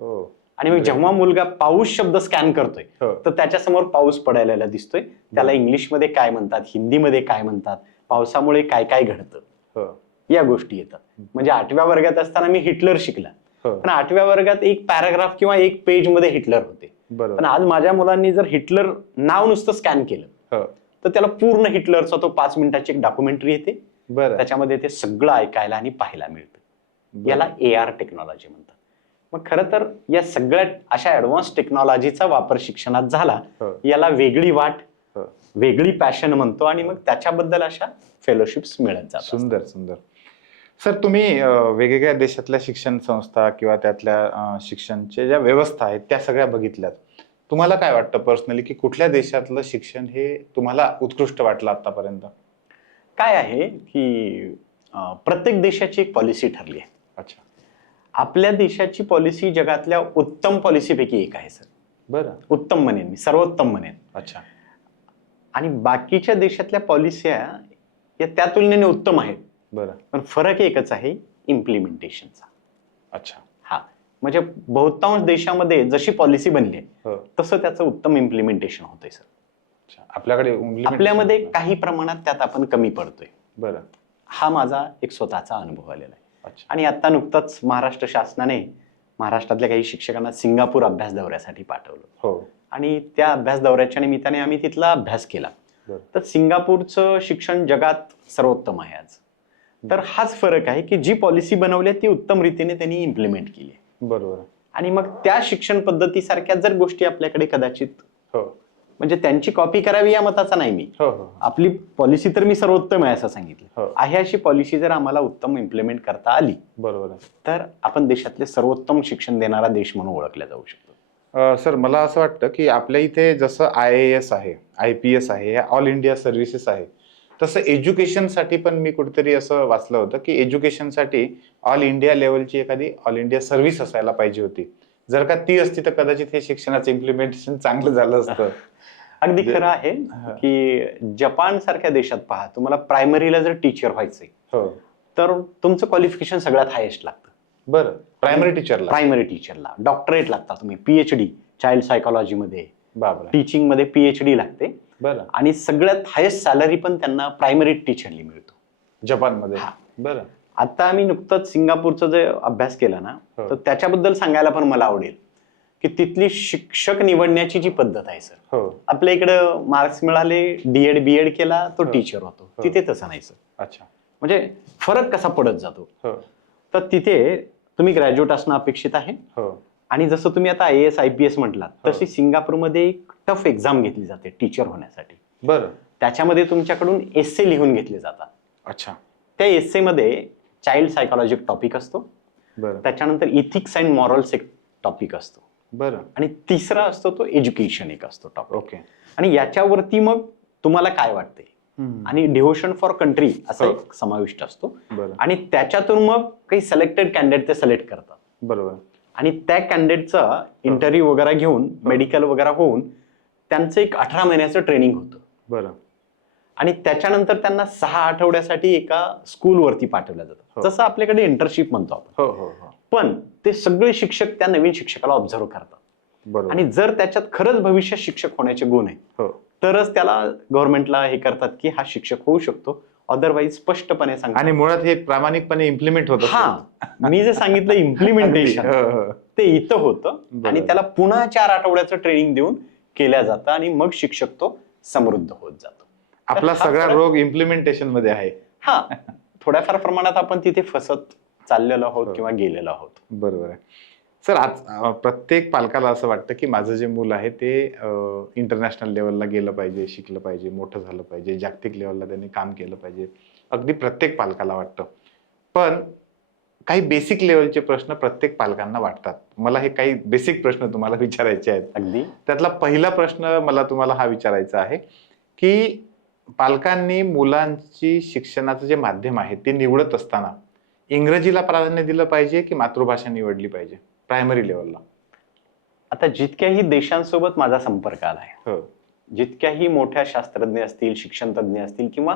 हो आणि मग जेव्हा मुलगा पाऊस शब्द स्कॅन करतोय हो. तर त्याच्या समोर पाऊस पडायला दिसतोय. त्याला बरं. इंग्लिशमध्ये काय म्हणतात, हिंदीमध्ये काय म्हणतात, पावसामुळे काय काय घडतं, हो या गोष्टी येतात. म्हणजे 8व्या वर्गात असताना मी हिटलर शिकला, हो पण 8व्या वर्गात एक पॅराग्राफ किंवा एक पेज मध्ये हिटलर होते. पण बरोबर. आज माझ्या मुलांनी जर हिटलर नाव नुसतं स्कॅन केलं हो तर त्याला पूर्ण हिटलरचा तो 5 मिनिटाची एक डॉक्युमेंटरी येते. बरं. त्याच्यामध्ये ते सगळं ऐकायला आणि पाहायला मिळतं. बरं. याला AR टेक्नॉलॉजी म्हणतात. मग खरं तर या सगळ्या अशा ऍडव्हान्स टेक्नॉलॉजीचा वापर शिक्षणात झाला, हो. याला वेगळी वाट, हो. वेगळी पॅशन म्हणतो आणि मग त्याच्याबद्दल अशा फेलोशिप्स मिळत जातात. सुंदर सुंदर. सर तुम्ही वेगवेगळ्या देशातल्या शिक्षण संस्था किंवा त्यातल्या शिक्षणच्या ज्या व्यवस्था आहेत त्या सगळ्या बघितल्यात. तुम्हाला काय वाटतं पर्सनली की कुठल्या देशातलं शिक्षण हे तुम्हाला उत्कृष्ट वाटलं आतापर्यंत? काय आहे की प्रत्येक देशाची एक पॉलिसी ठरली आहे. अच्छा. आपल्या देशाची पॉलिसी जगातल्या उत्तम पॉलिसीपैकी एक आहे सर. बरं. उत्तम म्हणेन मी, सर्वोत्तम म्हणेन. अच्छा. आणि बाकीच्या देशातल्या पॉलिस्या या त्या तुलनेने उत्तम आहेत. बरं. पण फरक एकच आहे, इम्प्लिमेंटेशनचा. अच्छा. हा म्हणजे बहुतांश देशामध्ये जशी पॉलिसी बनली आहे हो. तसं त्याचं उत्तम इम्प्लिमेंटेशन होतंय सर. अच्छा. आपल्याकडे implementation आपल्यामध्ये नाही. काही प्रमाणात त्यात आपण कमी पडतोय. बरं. हा माझा एक स्वतःचा अनुभव आलेला आहे. अच्छा. आणि आता नुकताच महाराष्ट्र शासनाने महाराष्ट्रातल्या काही शिक्षकांना सिंगापूर अभ्यास दौऱ्यासाठी पाठवलं हो. आणि त्या अभ्यास दौऱ्याच्या निमित्ताने आम्ही तिथला अभ्यास केला. बरं. तर सिंगापूरचं शिक्षण जगात सर्वोत्तम आहे आज. तर हाच फरक आहे की जी पॉलिसी बनवली आहे ती उत्तम रीतीने त्यांनी इम्प्लिमेंट केली आहे. बरोबर. आणि मग त्या शिक्षण पद्धतीसारख्या जर गोष्टी आपल्याकडे कदाचित, हो म्हणजे त्यांची कॉपी करावी या मताचा नाही मी. हो हो आपली पॉलिसी तर मी सर्वोत्तम आहे असं सांगितलं हो. आहे. अशी पॉलिसी जर आम्हाला उत्तम इम्प्लिमेंट करता आली बरोबर आहे. तर आपण देशातले सर्वोत्तम शिक्षण देणारा देश म्हणून ओळखला जाऊ शकतो. सर मला असं वाटतं की आपल्या इथे जसं IAS आहे, IPS आहे, या ऑल इंडिया सर्व्हिसेस आहे, तसं एज्युकेशनसाठी पण मी कुठेतरी असं वाचलं होतं की एज्युकेशनसाठी ऑल इंडिया लेवलची एखादी ऑल इंडिया सर्व्हिस असायला पाहिजे होती. जर का ती असती तर कदाचित हे शिक्षणाचं इम्प्लिमेंटेशन चांगलं झालं असतं. अगदी खरं आहे की जपान सारख्या देशात पहा, तुम्हाला प्रायमरीला जर टीचर व्हायचंय हो तर तुमचं क्वालिफिकेशन सगळ्यात हायेस्ट लागतं. बरं. प्रायमरी टीचरला? प्रायमरी टीचरला डॉक्टरेट लागता, तुम्ही PhD चाइल्ड सायकोलॉजी मध्ये, बाबा. टीचिंग मध्ये PhD लागते. बरं. आणि सगळ्यात हायेस्ट सॅलरी पण त्यांना प्रायमरी टीचरली मिळतो जपानमध्ये? हा. बरं. आता आम्ही नुकतंच सिंगापूरचा जे अभ्यास केला ना, हो. तर त्याच्याबद्दल सांगायला पण मला आवडेल की तिथली शिक्षक निवडण्याची जी पद्धत आहे सर, हो. आपल्या इकडं मार्क्स मिळाले, D.Ed B.Ed केला तो हो. टीचर होतो. हो. तिथे तसं नाही सर. अच्छा. म्हणजे फरक कसा पडत जातो. हो तर तिथे तुम्ही ग्रॅज्युएट असणं अपेक्षित आहे. हो आणि जसं तुम्ही आता IAS IPS म्हटलात हो. तशी सिंगापूरमध्ये एक टफ एक्झाम घेतली जाते टीचर होण्यासाठी. बरं. त्याच्यामध्ये तुमच्याकडून एस्से लिहून घेतले जातात. अच्छा. त्या एस्से मध्ये चाइल्ड सायकोलॉजी टॉपिक असतो, बरं. त्याच्यानंतर इथिक्स अँड मॉरल्स एक टॉपिक असतो, बरं. आणि तिसरा असतो तो एज्युकेशन एक असतो टॉपिक. ओके. आणि याच्यावरती मग तुम्हाला काय वाटते आणि डिव्होशन फॉर कंट्री असा हो. एक समाविष्ट असतो. बरं. आणि त्याच्यातून मग काही सिलेक्टेड कॅन्डिडेट ते सिलेक्ट करतात बरोबर. आणि त्या कॅन्डिडेटचा इंटरव्ह्यू वगैरे घेऊन, मेडिकल वगैरे होऊन त्यांचं एक 18 महिन्याचं ट्रेनिंग होतं. बरं. आणि त्याच्यानंतर त्यांना 6 आठवड्यासाठी एका स्कूलवरती पाठवलं जातं, हो. जसं आपल्याकडे इंटर्नशिप म्हणतो आपण. हो हो हो. पण ते सगळे शिक्षक त्या नवीन शिक्षकाला ऑब्झर्व करतात. बरोबर. आणि जर त्याच्यात खरंच भविष्यात शिक्षक होण्याचे गुण आहे हो. तरच त्याला गव्हर्नमेंटला हे करतात की हा शिक्षक होऊ शकतो. अदरवाईज स्पष्टपणे सांगतात. आणि मुळात हे प्रामाणिकपणे इम्प्लिमेंट होतं. हा, मी जे सांगितलं इम्प्लिमेंटेशन ते इथं होतं. आणि त्याला पुन्हा 4 आठवड्याचं ट्रेनिंग देऊन केल्या जातं आणि मग शिक्षक तो समृद्ध होत जातो. आपला सगळा रोग इम्प्लिमेंटेशन मध्ये आहे. हा, थोड्याफार प्रमाणात आपण तिथे फसत चाललेलो आहोत हो. किंवा गेलेलो आहोत. बरोबर आहे. सर आज प्रत्येक पालकाला असं वाटतं की माझं जे मूल आहे ते इंटरनॅशनल लेवलला गेलं पाहिजे, शिकलं पाहिजे, मोठं झालं पाहिजे, जागतिक लेवलला त्यांनी काम केलं पाहिजे. अगदी प्रत्येक पालकाला वाटतं. पण काही बेसिक लेवलचे प्रश्न प्रत्येक पालकांना वाटतात. मला हे काही बेसिक प्रश्न तुम्हाला विचारायचे आहेत. अगदी. त्यातला पहिला प्रश्न मला तुम्हाला हा विचारायचा आहे, की पालकांनी मुलांची शिक्षणाचं जे माध्यम आहे ते निवडत असताना इंग्रजीला प्राधान्य दिलं पाहिजे की मातृभाषा निवडली पाहिजे प्रायमरी लेवलला? आता जितक्याही देशांसोबत माझा संपर्क आलाय, जितक्याही मोठ्या शास्त्रज्ञ असतील, शिक्षण तज्ञ असतील किंवा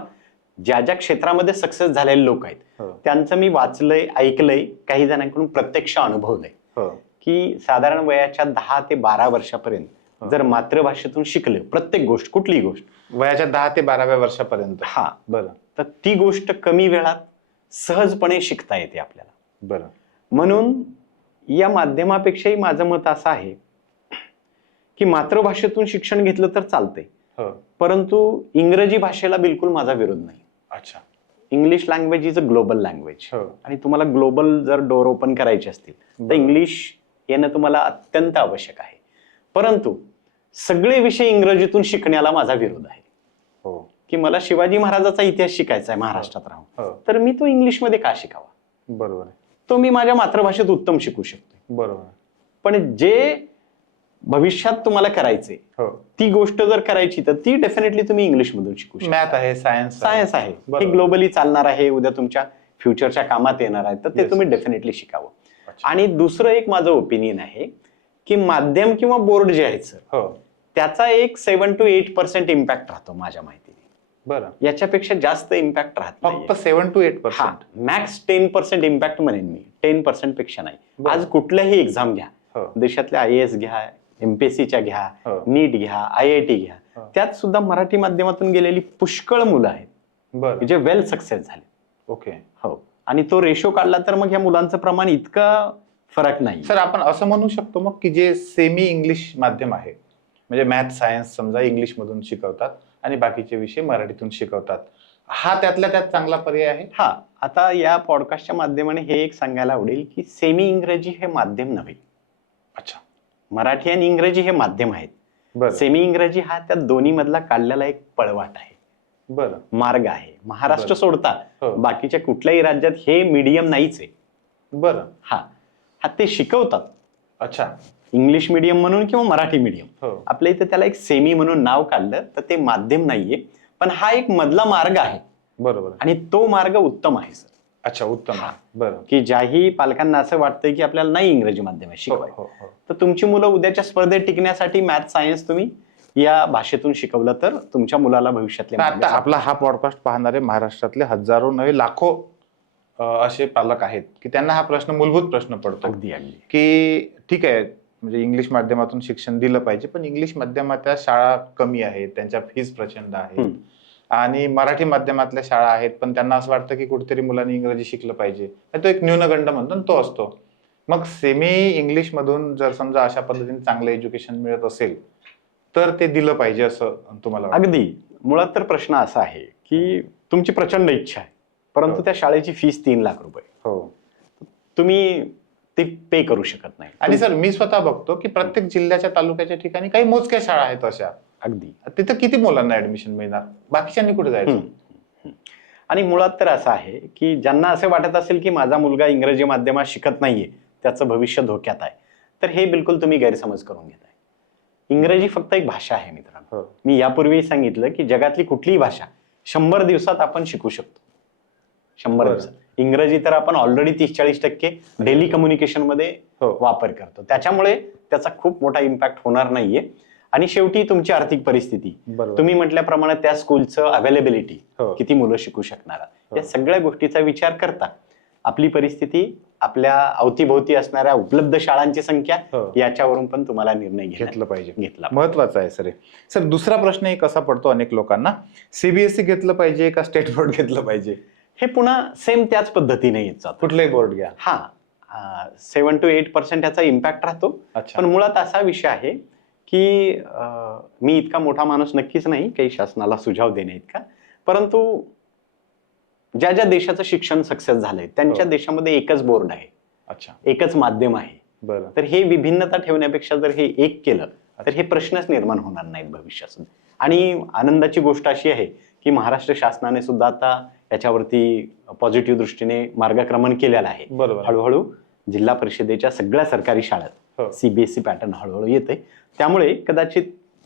ज्या ज्या क्षेत्रामध्ये सक्सेस झालेले लोक आहेत, त्यांचं मी वाचलंय, ऐकलंय, काही जणांकडून प्रत्यक्ष अनुभवलंय की साधारण वयाच्या 10 ते 12 वर्षापर्यंत जर मातृभाषेतून शिकले प्रत्येक गोष्ट, कुठलीही गोष्ट वयाच्या 10 ते 12व्या वर्षापर्यंत, हा बरं, तर ती गोष्ट कमी वेळात सहजपणे शिकता येते आपल्याला. बरं. म्हणून या माध्यमापेक्षाही माझं मत असं आहे की मातृभाषेतून शिक्षण घेतलं तर चालतंय, परंतु इंग्रजी भाषेला बिलकुल माझा विरोध नाही. अच्छा. English language is a global language, आणि तुम्हाला ग्लोबल जर डोर ओपन करायचे असतील तर इंग्लिश येणं तुम्हाला अत्यंत आवश्यक आहे. परंतु सगळे विषय इंग्रजीतून शिकण्याला माझा विरोध आहे. की मला शिवाजी महाराजाचा इतिहास शिकायचा आहे महाराष्ट्रात राहून, तर मी तो इंग्लिशमध्ये का शिकावा? बरोबर. तो मी माझ्या मातृभाषेत उत्तम शिकू शकतो. बरोबर. पण जे भविष्यात तुम्हाला करायचे ती गोष्ट जर करायची तर ती डेफिनेटली तुम्ही इंग्लिश मधून शिकू शकता. मॅथ आहे, सायन्स आहे, हे ग्लोबली चालणार आहे, उद्या तुमच्या फ्युचरच्या कामात येणार आहे, तर ते तुम्ही डेफिनेटली शिकावं. आणि दुसरं एक माझं ओपिनियन आहे की माध्यम किंवा बोर्ड जे आहे सर, त्याचा एक 7 to 8% इम्पॅक्ट राहतो माझ्या माहितीने. बरं. याच्यापेक्षा जास्त इम्पॅक्ट राहत फक्त 7 to 8%? मॅक्स 10% इम्पॅक्ट म्हणेन मी, 10% पेक्षा नाही. आज कुठल्याही एक्झाम घ्या, देशातल्या IAS घ्या, MPSCच्या घ्या, नीट घ्या, IIT घ्या, त्यात सुद्धा मराठी माध्यमातून गेलेली पुष्कळ मुलं आहेत जे वेल सक्सेस झाले. ओके. हो, आणि तो रेशो काढला तर मग या मुलांचं प्रमाण इतकं फरक नाही. सर, आपण असं म्हणू शकतो मग की जे सेमी इंग्लिश माध्यम आहे, म्हणजे मॅथ सायन्स समजा इंग्लिश मधून शिकवतात आणि बाकीचे विषय मराठीतून शिकवतात, हा त्यातल्या त्यात चांगला पर्याय आहे? हा, आता या पॉडकास्टच्या माध्यमाने हे एक सांगायला आवडेल की सेमी इंग्रजी हे माध्यम नव्हे. अच्छा. मराठी आणि इंग्रजी हे माध्यम आहेत. सेमी इंग्रजी हा त्या दोन्ही मधला काढलेला एक पळवाट आहे. बरं. मार्ग आहे. महाराष्ट्र सोडता बाकीच्या कुठल्याही राज्यात हे मीडियम नाहीच आहे. बरं. हा, ते शिकवतात. अच्छा. इंग्लिश मीडियम म्हणून किंवा मराठी मीडियम, आपल्या इथे त्याला एक सेमी म्हणून नाव काढलं तर ते माध्यम नाहीये, पण हा एक मधला मार्ग आहे. बरोबर. आणि तो मार्ग उत्तम आहे सर. अच्छा, उत्तम. बरं. की ज्याही पालकांना असं वाटतंय की आपल्याला नाही इंग्रजी माध्यमात शिकवायचं, तर तुमची मुलं उद्याच्या स्पर्धेत टिकण्यासाठी मॅथ सायन्स तुम्ही या भाषेतून शिकवलं तर तुमच्या मुलाला भविष्यातले. आता आपला हा पॉडकास्ट पाहणारे महाराष्ट्रातले हजारो नव्हे लाखो असे पालक आहेत की त्यांना हा प्रश्न, मूलभूत प्रश्न पडतो. अगदी अगदी. की ठीक आहे, म्हणजे इंग्लिश माध्यमातून शिक्षण दिलं पाहिजे, पण इंग्लिश माध्यमातल्या शाळा कमी आहेत, त्यांच्या फीस प्रचंड आहेत, आणि मराठी माध्यमातल्या शाळा आहेत, पण त्यांना असं वाटतं की कुठेतरी मुलांनी इंग्रजी शिकलं पाहिजे. तो एक न्यूनगंड म्हणतो तो असतो. मग सेमी इंग्लिश मधून जर समजा अशा पद्धतीने चांगलं एज्युकेशन मिळत असेल तर ते दिलं पाहिजे असं तुम्हाला वाटतं? अगदी. मुळात तर प्रश्न असा आहे की तुमची प्रचंड इच्छा आहे, परंतु त्या शाळेची फीस 3 लाख रुपये, तुम्ही ते पे करू शकत नाही. आणि सर, मी स्वतः बघतो की प्रत्येक जिल्ह्याच्या, तालुक्याच्या ठिकाणी काही मोजक्या शाळा आहेत अशा. अगदी. तिथं किती मुलांना ऍडमिशन मिळणार? बाकीच्यांनी कुठे जायचं? आणि मुळात तर असं आहे की ज्यांना असं वाटत असेल की माझा मुलगा इंग्रजी माध्यमात शिकत नाहीये, त्याचं भविष्य धोक्यात आहे, तर हे बिलकुल तुम्ही गैरसमज करून घेताय. इंग्रजी फक्त एक भाषा आहे मित्रांनो. मी यापूर्वी सांगितलं की जगातली कुठलीही भाषा 100 दिवसात आपण शिकू शकतो. 100 दिवसात. इंग्रजी तर आपण ऑलरेडी 30-40% डेली कम्युनिकेशन मध्ये वापर करतो, त्याच्यामुळे त्याचा खूप मोठा इम्पॅक्ट होणार नाहीये. आणि शेवटी तुमची आर्थिक परिस्थिती, तुम्ही म्हटल्याप्रमाणे त्या स्कूलचं अवेलेबिलिटी, किती मुलं शिकू शकणार, या सगळ्या गोष्टीचा विचार करता आपली परिस्थिती, आपल्या अवतीभोवती असणाऱ्या उपलब्ध शाळांची संख्या, याच्यावरून पण तुम्हाला निर्णय घेतला पाहिजे. महत्वाचं आहे सर. सर, दुसरा प्रश्न एक असा पडतो अनेक लोकांना, CBSE घेतलं पाहिजे का स्टेट बोर्ड घेतलं पाहिजे? हे पुन्हा सेम त्याच पद्धतीने येत जातं. कुठलंही बोर्ड घ्या. 7 to 8% याचा इम्पॅक्ट राहतो. पण मुळात असा विषय आहे की मी इतका मोठा माणूस नक्कीच नाही काही शासनाला सुझाव देणे इतका, परंतु ज्या ज्या देशाचं शिक्षण सक्सेस झालंय त्यांच्या देशामध्ये एकच बोर्ड आहे. अच्छा. एकच माध्यम आहे. बरं. तर हे विभिन्नता ठेवण्यापेक्षा जर हे एक केलं तर हे प्रश्नच निर्माण होणार नाहीत भविष्यात. आणि आनंदाची गोष्ट अशी आहे की महाराष्ट्र शासनाने सुद्धा आता याच्यावरती पॉझिटिव्ह दृष्टीने मार्गक्रमण केलेलं आहे. बरोबर. हळूहळू जिल्हा परिषदेच्या सगळ्या सरकारी हो. शाळेत सीबीएसई पॅटर्न हळूहळू येते. त्यामुळे कदाचित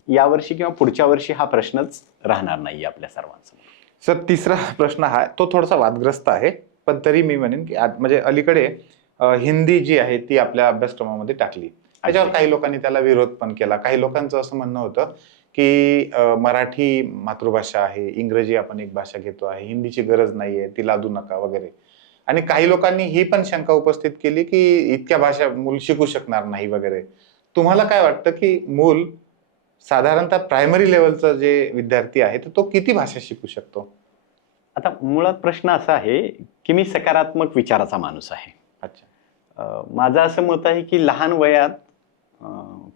यावर्षी किंवा पुढच्या वर्षी हा प्रश्नच राहणार नाही आपल्या सर्वांसमोर. सर, तिसरा प्रश्न हा तो थोडासा वादग्रस्त आहे, पण तरी मी म्हणेन की म्हणजे अलीकडे हिंदी जी आहे ती आपल्या अभ्यासक्रमामध्ये टाकली. त्याच्यावर काही लोकांनी त्याला विरोध पण केला. काही लोकांचं असं म्हणणं होतं की मराठी मातृभाषा आहे, इंग्रजी आपण एक भाषा घेतो आहे, हिंदीची गरज नाहीये, ती लादू नका वगैरे. आणि काही लोकांनी ही पण शंका उपस्थित केली की इतक्या भाषा मूल शिकू शकणार नाही वगैरे. तुम्हाला काय वाटतं की मूल साधारणतः प्रायमरी लेवलचा जे विद्यार्थी आहे तर तो किती भाषा शिकू शकतो? आता मुळात प्रश्न असा आहे की मी सकारात्मक विचाराचा माणूस आहे. अच्छा. माझं असं मत आहे की लहान वयात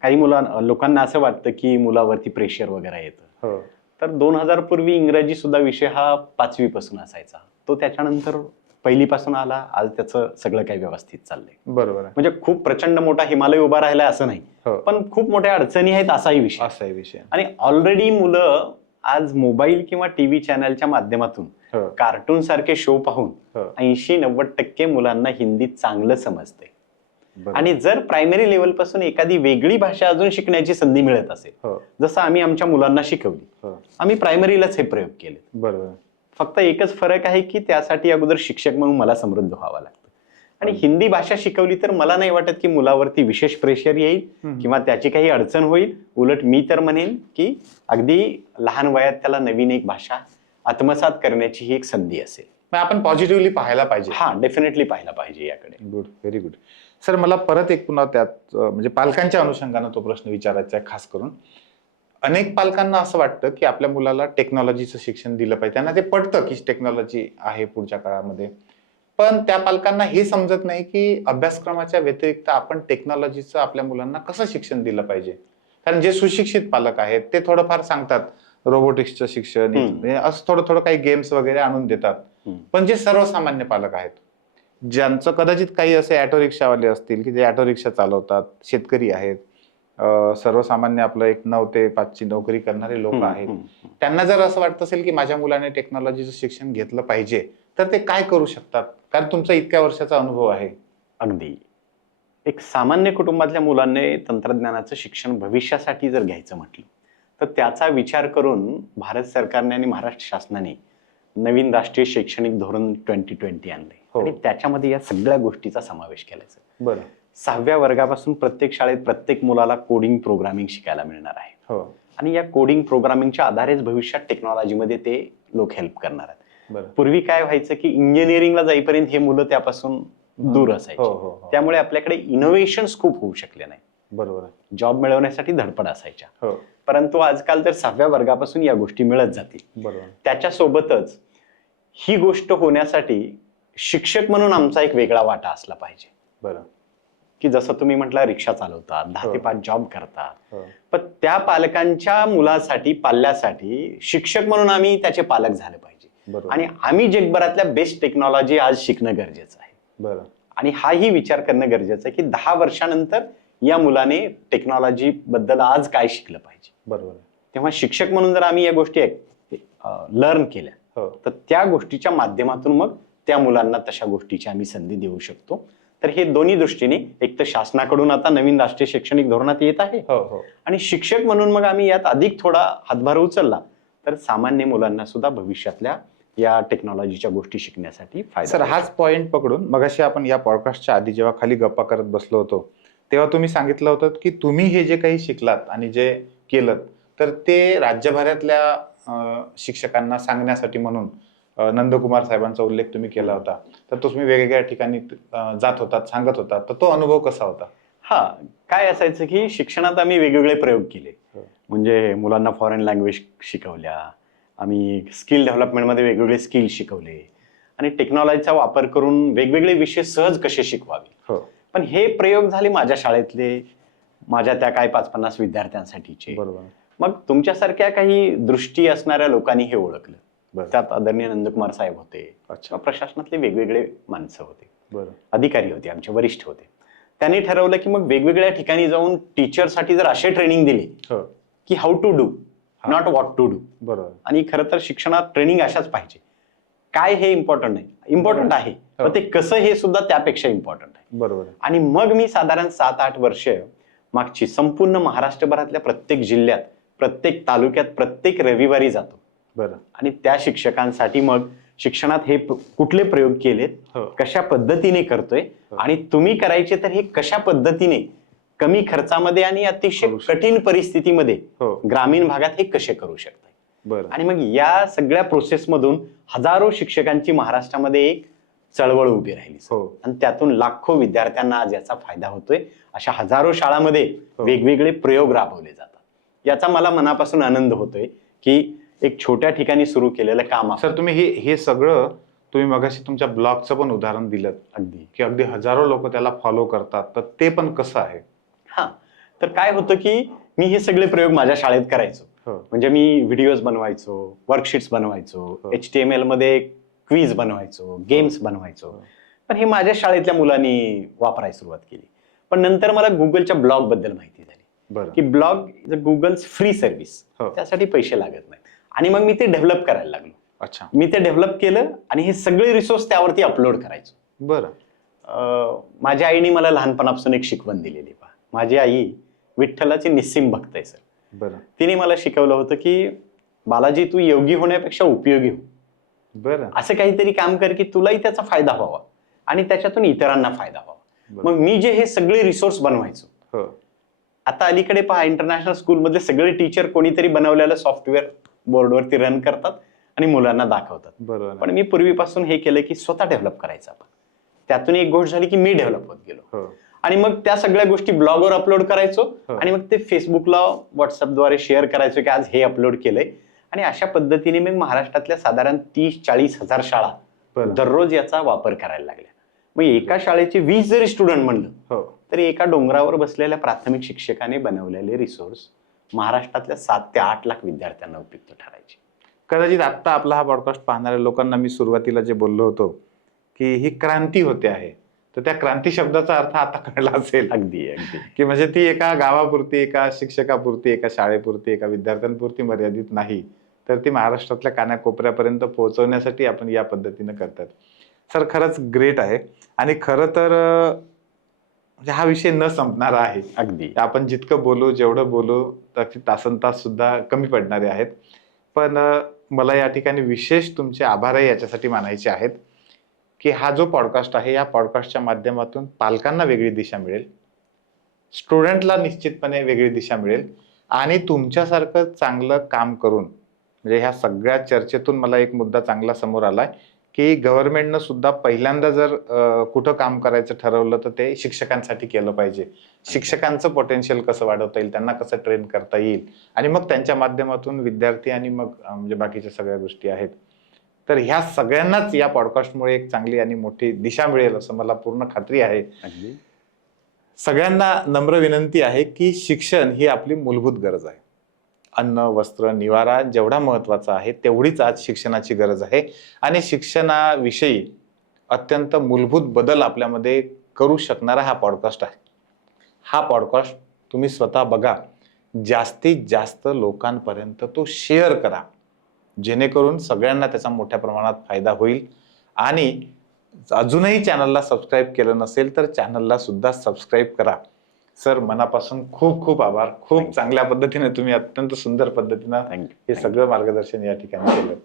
काही लोकांना असं वाटतं की मुलावरती प्रेशर वगैरे येतं. हो. तर 2000 पूर्वी इंग्रजी सुद्धा विषय हा 5वी पासून असायचा. तो त्याच्यानंतर 1ली पासून आला. आज त्याचं सगळं काही व्यवस्थित चाललंय. बरोबर आहे. म्हणजे खूप प्रचंड मोठा हिमालय उभा राहिलाय असं नाही, हो. पण खूप मोठ्या अडचणी आहेत असाही विषय. असाही विषय. आणि ऑलरेडी मुलं आज मोबाईल किंवा टीव्ही चॅनलच्या माध्यमातून हो. कार्टून सारखे शो पाहून हो. 80-90% मुलांना हिंदी चांगलं समजते. बरोबर. आणि जर प्रायमरी लेवल पासून एखादी वेगळी भाषा अजून शिकण्याची संधी मिळत असेल, हो. जसं आम्ही आमच्या मुलांना शिकवली, हो. आम्ही प्रायमरीलाच हे प्रयोग केले. बरोबर. फक्त एकच फरक आहे की त्यासाठी अगोदर शिक्षक म्हणून मला समृद्ध व्हावं लागतं. आणि हिंदी भाषा शिकवली तर मला नाही वाटत की मुलावरती विशेष प्रेशर येईल किंवा त्याची काही अडचण होईल. उलट मी तर म्हणेन की अगदी लहान वयात त्याला नवीन एक भाषा आत्मसात करण्याची ही एक संधी असेल. मग आपण पॉझिटिव्हली पाहायला पाहिजे. हा, डेफिनेटली पाहायला पाहिजे याकडे. Good, very good. सर, मला परत एक पुन्हा त्यात म्हणजे पालकांच्या अनुषंगाने तो प्रश्न विचारायचा आहे. खास करून अनेक पालकांना असं वाटतं की आपल्या मुलाला टेक्नॉलॉजीचं शिक्षण दिलं पाहिजे. त्यांना ते पटतं की टेक्नॉलॉजी आहे पुढच्या काळामध्ये, पण त्या पालकांना हे समजत नाही की अभ्यासक्रमाच्या व्यतिरिक्त आपण टेक्नॉलॉजीचं आपल्या मुलांना कसं शिक्षण दिलं पाहिजे. कारण जे सुशिक्षित पालक आहेत ते थोडंफार सांगतात रोबोटिक्सचं शिक्षण, म्हणजे असं थोडं थोडं काही गेम्स वगैरे आणून देतात. पण जे सर्वसामान्य पालक आहेत, ज्यांचं कदाचित काही असे ऑटो रिक्षावाले असतील की जे ऑटो रिक्षा चालवतात, शेतकरी आहेत, सर्वसामान्य आपलं एक 9 ते 5 ची नोकरी करणारे लोक आहेत, त्यांना जर असं वाटत असेल की माझ्या मुलाने टेक्नॉलॉजीचं शिक्षण घेतलं पाहिजे तर ते काय करू शकतात? कारण तुमचा इतक्या वर्षाचा अनुभव आहे. अगदी एक सामान्य कुटुंबातल्या मुलांनी तंत्रज्ञानाचं शिक्षण भविष्यासाठी जर घ्यायचं म्हटलं तर त्याचा विचार करून भारत सरकारने आणि महाराष्ट्र शासनाने नवीन राष्ट्रीय शैक्षणिक धोरण 2020 आणले. हो. आणि त्याच्यामध्ये या सगळ्या गोष्टीचा समावेश केलाय. बरं. 6व्या वर्गापासून प्रत्येक शाळेत प्रत्येक मुलाला कोडिंग प्रोग्रामिंग शिकायला मिळणार आहे. हो. आणि या कोडिंग प्रोग्रामिंगच्या आधारेच भविष्यात टेक्नॉलॉजीमध्ये ते लोक हेल्प करणार आहेत. बरं. पूर्वी काय व्हायचं की इंजिनिअरिंगला जाईपर्यंत हे मुलं त्यापासून दूर हो, असायचे. हो. त्यामुळे आपल्याकडे इनोव्हेशन्स खूप होऊ शकले नाही. बरोबर. जॉब मिळवण्यासाठी धडपड असायच्या. हो. परंतु आजकाल तर 6व्या वर्गापासून या गोष्टी मिळत जातील. बरोबर. त्याच्यासोबतच ही गोष्ट होण्यासाठी शिक्षक म्हणून आमचा एक वेगळा वाटा असला पाहिजे. बरं. की जसं तुम्ही म्हटलं रिक्षा चालवतात, 10 ते 5 जॉब करतात, हो. पण त्या पालकांच्या मुलासाठी, पाल्यासाठी शिक्षक म्हणून आम्ही त्याचे पालक झाले पाहिजे. बरोबर. आणि आम्ही जगभरातल्या बेस्ट टेक्नॉलॉजी आज शिकणं गरजेचं आहे. बरं. आणि हाही विचार करणं गरजेचं आहे की 10 वर्षानंतर या मुलाने टेक्नॉलॉजी बद्दल आज काय शिकलं पाहिजे. बरोबर. तेव्हा शिक्षक म्हणून जर आम्ही या गोष्टी लर्न केल्या हो. तर त्या गोष्टीच्या माध्यमातून मग त्या मुलांना तशा गोष्टीची आम्ही संधी देऊ शकतो. तर हे दोन्ही दृष्टीने एक तर शासनाकडून आता नवीन राष्ट्रीय शैक्षणिक धोरणात येत आहे, हो. आणि शिक्षक म्हणून मग आम्ही यात अधिक थोडा हातभार उचलला तर सामान्य मुलांना सुद्धा भविष्यातल्या या टेक्नॉलॉजीच्या गोष्टी शिकण्यासाठी फायदा. सर, हाच पॉइंट पकडून मगाशी आपण या पॉडकास्टच्या आधी जेव्हा खाली गप्पा करत बसलो होतो तेव्हा तुम्ही सांगितलं होतं की तुम्ही हे जे काही शिकलात आणि जे केलं तर ते राज्यभरातल्या शिक्षकांना सांगण्यासाठी म्हणून नंदकुमार साहेबांचा उल्लेख तुम्ही केला होता. तर तुम्ही वेगवेगळ्या ठिकाणी जात होतात, सांगत होतात, तर तो अनुभव कसा होता? हा, काय असायचं की शिक्षणात आम्ही वेगवेगळे प्रयोग केले. म्हणजे मुलांना फॉरेन लँग्वेज शिकवल्या, आम्ही स्किल डेव्हलपमेंटमध्ये वेगवेगळे स्किल शिकवले आणि टेक्नॉलॉजीचा वापर करून वेगवेगळे विषय सहज कसे शिकवावे. पण हे प्रयोग झाले माझ्या शाळेतले, माझ्या त्या काय 5-50 विद्यार्थ्यांसाठीचे. बरोबर. मग तुमच्यासारख्या काही दृष्टी असणाऱ्या लोकांनी हे ओळखलं. त्यात आदरणीय नंदकुमार साहेब होते, प्रशासनातले वेगवेगळे माणसं होते, अधिकारी होते, आमचे वरिष्ठ होते. त्यांनी ठरवलं की मग वेगवेगळ्या ठिकाणी जाऊन टीचरसाठी जर असे ट्रेनिंग दिले की how to do, not what to do. बरोबर. आणि खरं तर शिक्षणात ट्रेनिंग अशाच पाहिजे काय हे इम्पॉर्टंट नाही, इम्पॉर्टंट आहे, पण ते कसं हे सुद्धा त्यापेक्षा इम्पॉर्टंट आहे. बरोबर. आणि मग मी साधारण 7-8 वर्ष मागची संपूर्ण महाराष्ट्रभरातल्या प्रत्येक जिल्ह्यात, प्रत्येक तालुक्यात, प्रत्येक रविवारी जातो. बरं. आणि त्या शिक्षकांसाठी मग शिक्षणात हे कुठले प्रयोग केलेत, कशा पद्धतीने करतोय, आणि तुम्ही करायचे तर हे कशा पद्धतीने कमी खर्चामध्ये आणि अतिशय कठीण परिस्थितीमध्ये ग्रामीण भागात हे कसे करू शकताय. बरं. आणि मग या सगळ्या प्रोसेसमधून हजारो शिक्षकांची महाराष्ट्रामध्ये एक चळवळ उभी राहिली. आणि त्यातून लाखो विद्यार्थ्यांना आज याचा फायदा होतोय. अशा हजारो शाळांमध्ये वेगवेगळे प्रयोग राबवले जातात. याचा मला मनापासून आनंद होतोय की एक छोट्या ठिकाणी सुरू केलेलं काम. सर, तुम्ही हे सगळं तुम्ही मगाशी तुमच्या ब्लॉगचं पण उदाहरण दिलं, अगदी की अगदी हजारो लोक त्याला फॉलो करतात, तर ते पण कसं आहे? हा, तर काय होतं की मी हे सगळे प्रयोग माझ्या शाळेत करायचो. म्हणजे मी व्हिडिओज बनवायचो, वर्कशीट्स बनवायचो, HTML मध्ये क्विज बनवायचो, गेम्स बनवायचो. पण हे माझ्या शाळेतल्या मुलांनी वापरायला सुरुवात केली. पण नंतर मला गुगलच्या ब्लॉग बद्दल माहिती झाली की blog is a Google's free service, त्यासाठी पैसे लागत नाहीत. आणि मग मी ते डेव्हलप करायला लागलो. अच्छा. मी ते डेव्हलप केलं आणि हे सगळे रिसोर्स त्यावरती अपलोड करायचो. बरं. माझ्या आईने मला लहानपणापासून एक शिकवण दिलेली. माझी आई विठ्ठलाची निस्सीम भक्त आहे सर. बरं. तिने मला शिकवलं होतं की बालाजी, तू योगी होण्यापेक्षा उपयोगी हो. बरं. असं काहीतरी काम कर की तुलाही त्याचा फायदा व्हावा आणि त्याच्यातून इतरांना फायदा व्हावा. मग मी जे हे सगळे रिसोर्स बनवायचो, आता अलीकडे पहा, इंटरनॅशनल स्कूलमधले सगळे टीचर कोणीतरी बनवलेलं सॉफ्टवेअर बोर्डवरती रन करतात आणि मुलांना दाखवतात. बरोबर. पण मी पूर्वीपासून हे केलं की स्वतः डेव्हलप करायचं आपण. त्यातून एक गोष्ट झाली की मी डेव्हलप होत गेलो. आणि मग त्या सगळ्या गोष्टी ब्लॉगवर अपलोड करायचो आणि मग ते फेसबुकला, व्हॉट्सअपद्वारे शेअर करायचो की आज हे अपलोड केलंय. आणि अशा पद्धतीने मग महाराष्ट्रातल्या साधारण 30-40 हजार शाळा दररोज याचा वापर करायला लागल्या. मग एका शाळेचे 20 जरी स्टुडंट म्हणलं तरी एका डोंगरावर बसलेल्या प्राथमिक शिक्षकाने बनवलेले रिसोर्स महाराष्ट्रातल्या 7 ते 8 लाख विद्यार्थ्यांना उपयुक्त ठरायचे. कदाचित आता आपला हा पॉडकास्ट पाहणाऱ्या लोकांना मी सुरुवातीला जे बोललो होतो की ही क्रांती होते आहे, तर त्या क्रांती शब्दाचा अर्थ आता कळला असेल. अगदी अगदी. की म्हणजे ती एका गावापुरती, एका शिक्षकापुरती, एका शाळेपुरती, एका विद्यार्थ्यांपुरती मर्यादित नाही, तर ती महाराष्ट्रातल्या कानाकोपऱ्यापर्यंत पोहोचवण्यासाठी आपण या पद्धतीने करतात. सर, खरंच ग्रेट आहे. आणि खरं तर हा विषय न संपणारा आहे. अगदी. आपण जितकं बोलू, जेवढं बोलू, तर तासनतास सुद्धा कमी पडणारे आहेत. पण मला या ठिकाणी विशेष तुमचे आभारही याच्यासाठी मानायचे आहेत की हा जो पॉडकास्ट आहे, या पॉडकास्टच्या माध्यमातून पालकांना वेगळी दिशा मिळेल, स्टुडंटला निश्चितपणे वेगळी दिशा मिळेल. आणि तुमच्यासारखं चांगलं काम करून, म्हणजे ह्या सगळ्या चर्चेतून मला एक मुद्दा चांगला समोर आलाय की गव्हर्नमेंटनं सुद्धा पहिल्यांदा जर कुठं काम करायचं ठरवलं तर ते शिक्षकांसाठी केलं पाहिजे. शिक्षकांचं पोटेन्शियल कसं वाढवता येईल, त्यांना कसं ट्रेन करता येईल, आणि मग त्यांच्या माध्यमातून विद्यार्थी आणि मग म्हणजे बाकीच्या सगळ्या गोष्टी आहेत. तर ह्या सगळ्यांनाच या पॉडकास्टमुळे एक चांगली आणि मोठी दिशा मिळेल असं मला पूर्ण खात्री आहे. सगळ्यांना नम्र विनंती आहे की शिक्षण ही आपली मूलभूत गरज आहे. अन्न, वस्त्र, निवारा जेवढा महत्वाचा आहे तेवढीच आज शिक्षणाची गरज आहे. आणि शिक्षणाविषयी अत्यंत मूलभूत बदल आपल्यामध्ये करू शकणारा हा पॉडकास्ट आहे. हा पॉडकास्ट तुम्ही स्वतः बघा, जास्तीत जास्त लोकांपर्यंत तो शेअर करा, जेणेकरून सगळ्यांना त्याचा मोठ्या प्रमाणात फायदा होईल. आणि अजूनही चॅनलला सबस्क्राईब केलं नसेल तर चॅनलला सुद्धा सबस्क्राईब करा. सर, मनापासून खूप खूप आभार. खूप चांगल्या पद्धतीने तुम्ही अत्यंत सुंदर पद्धतीनं हे सगळं मार्गदर्शन या ठिकाणी केलं.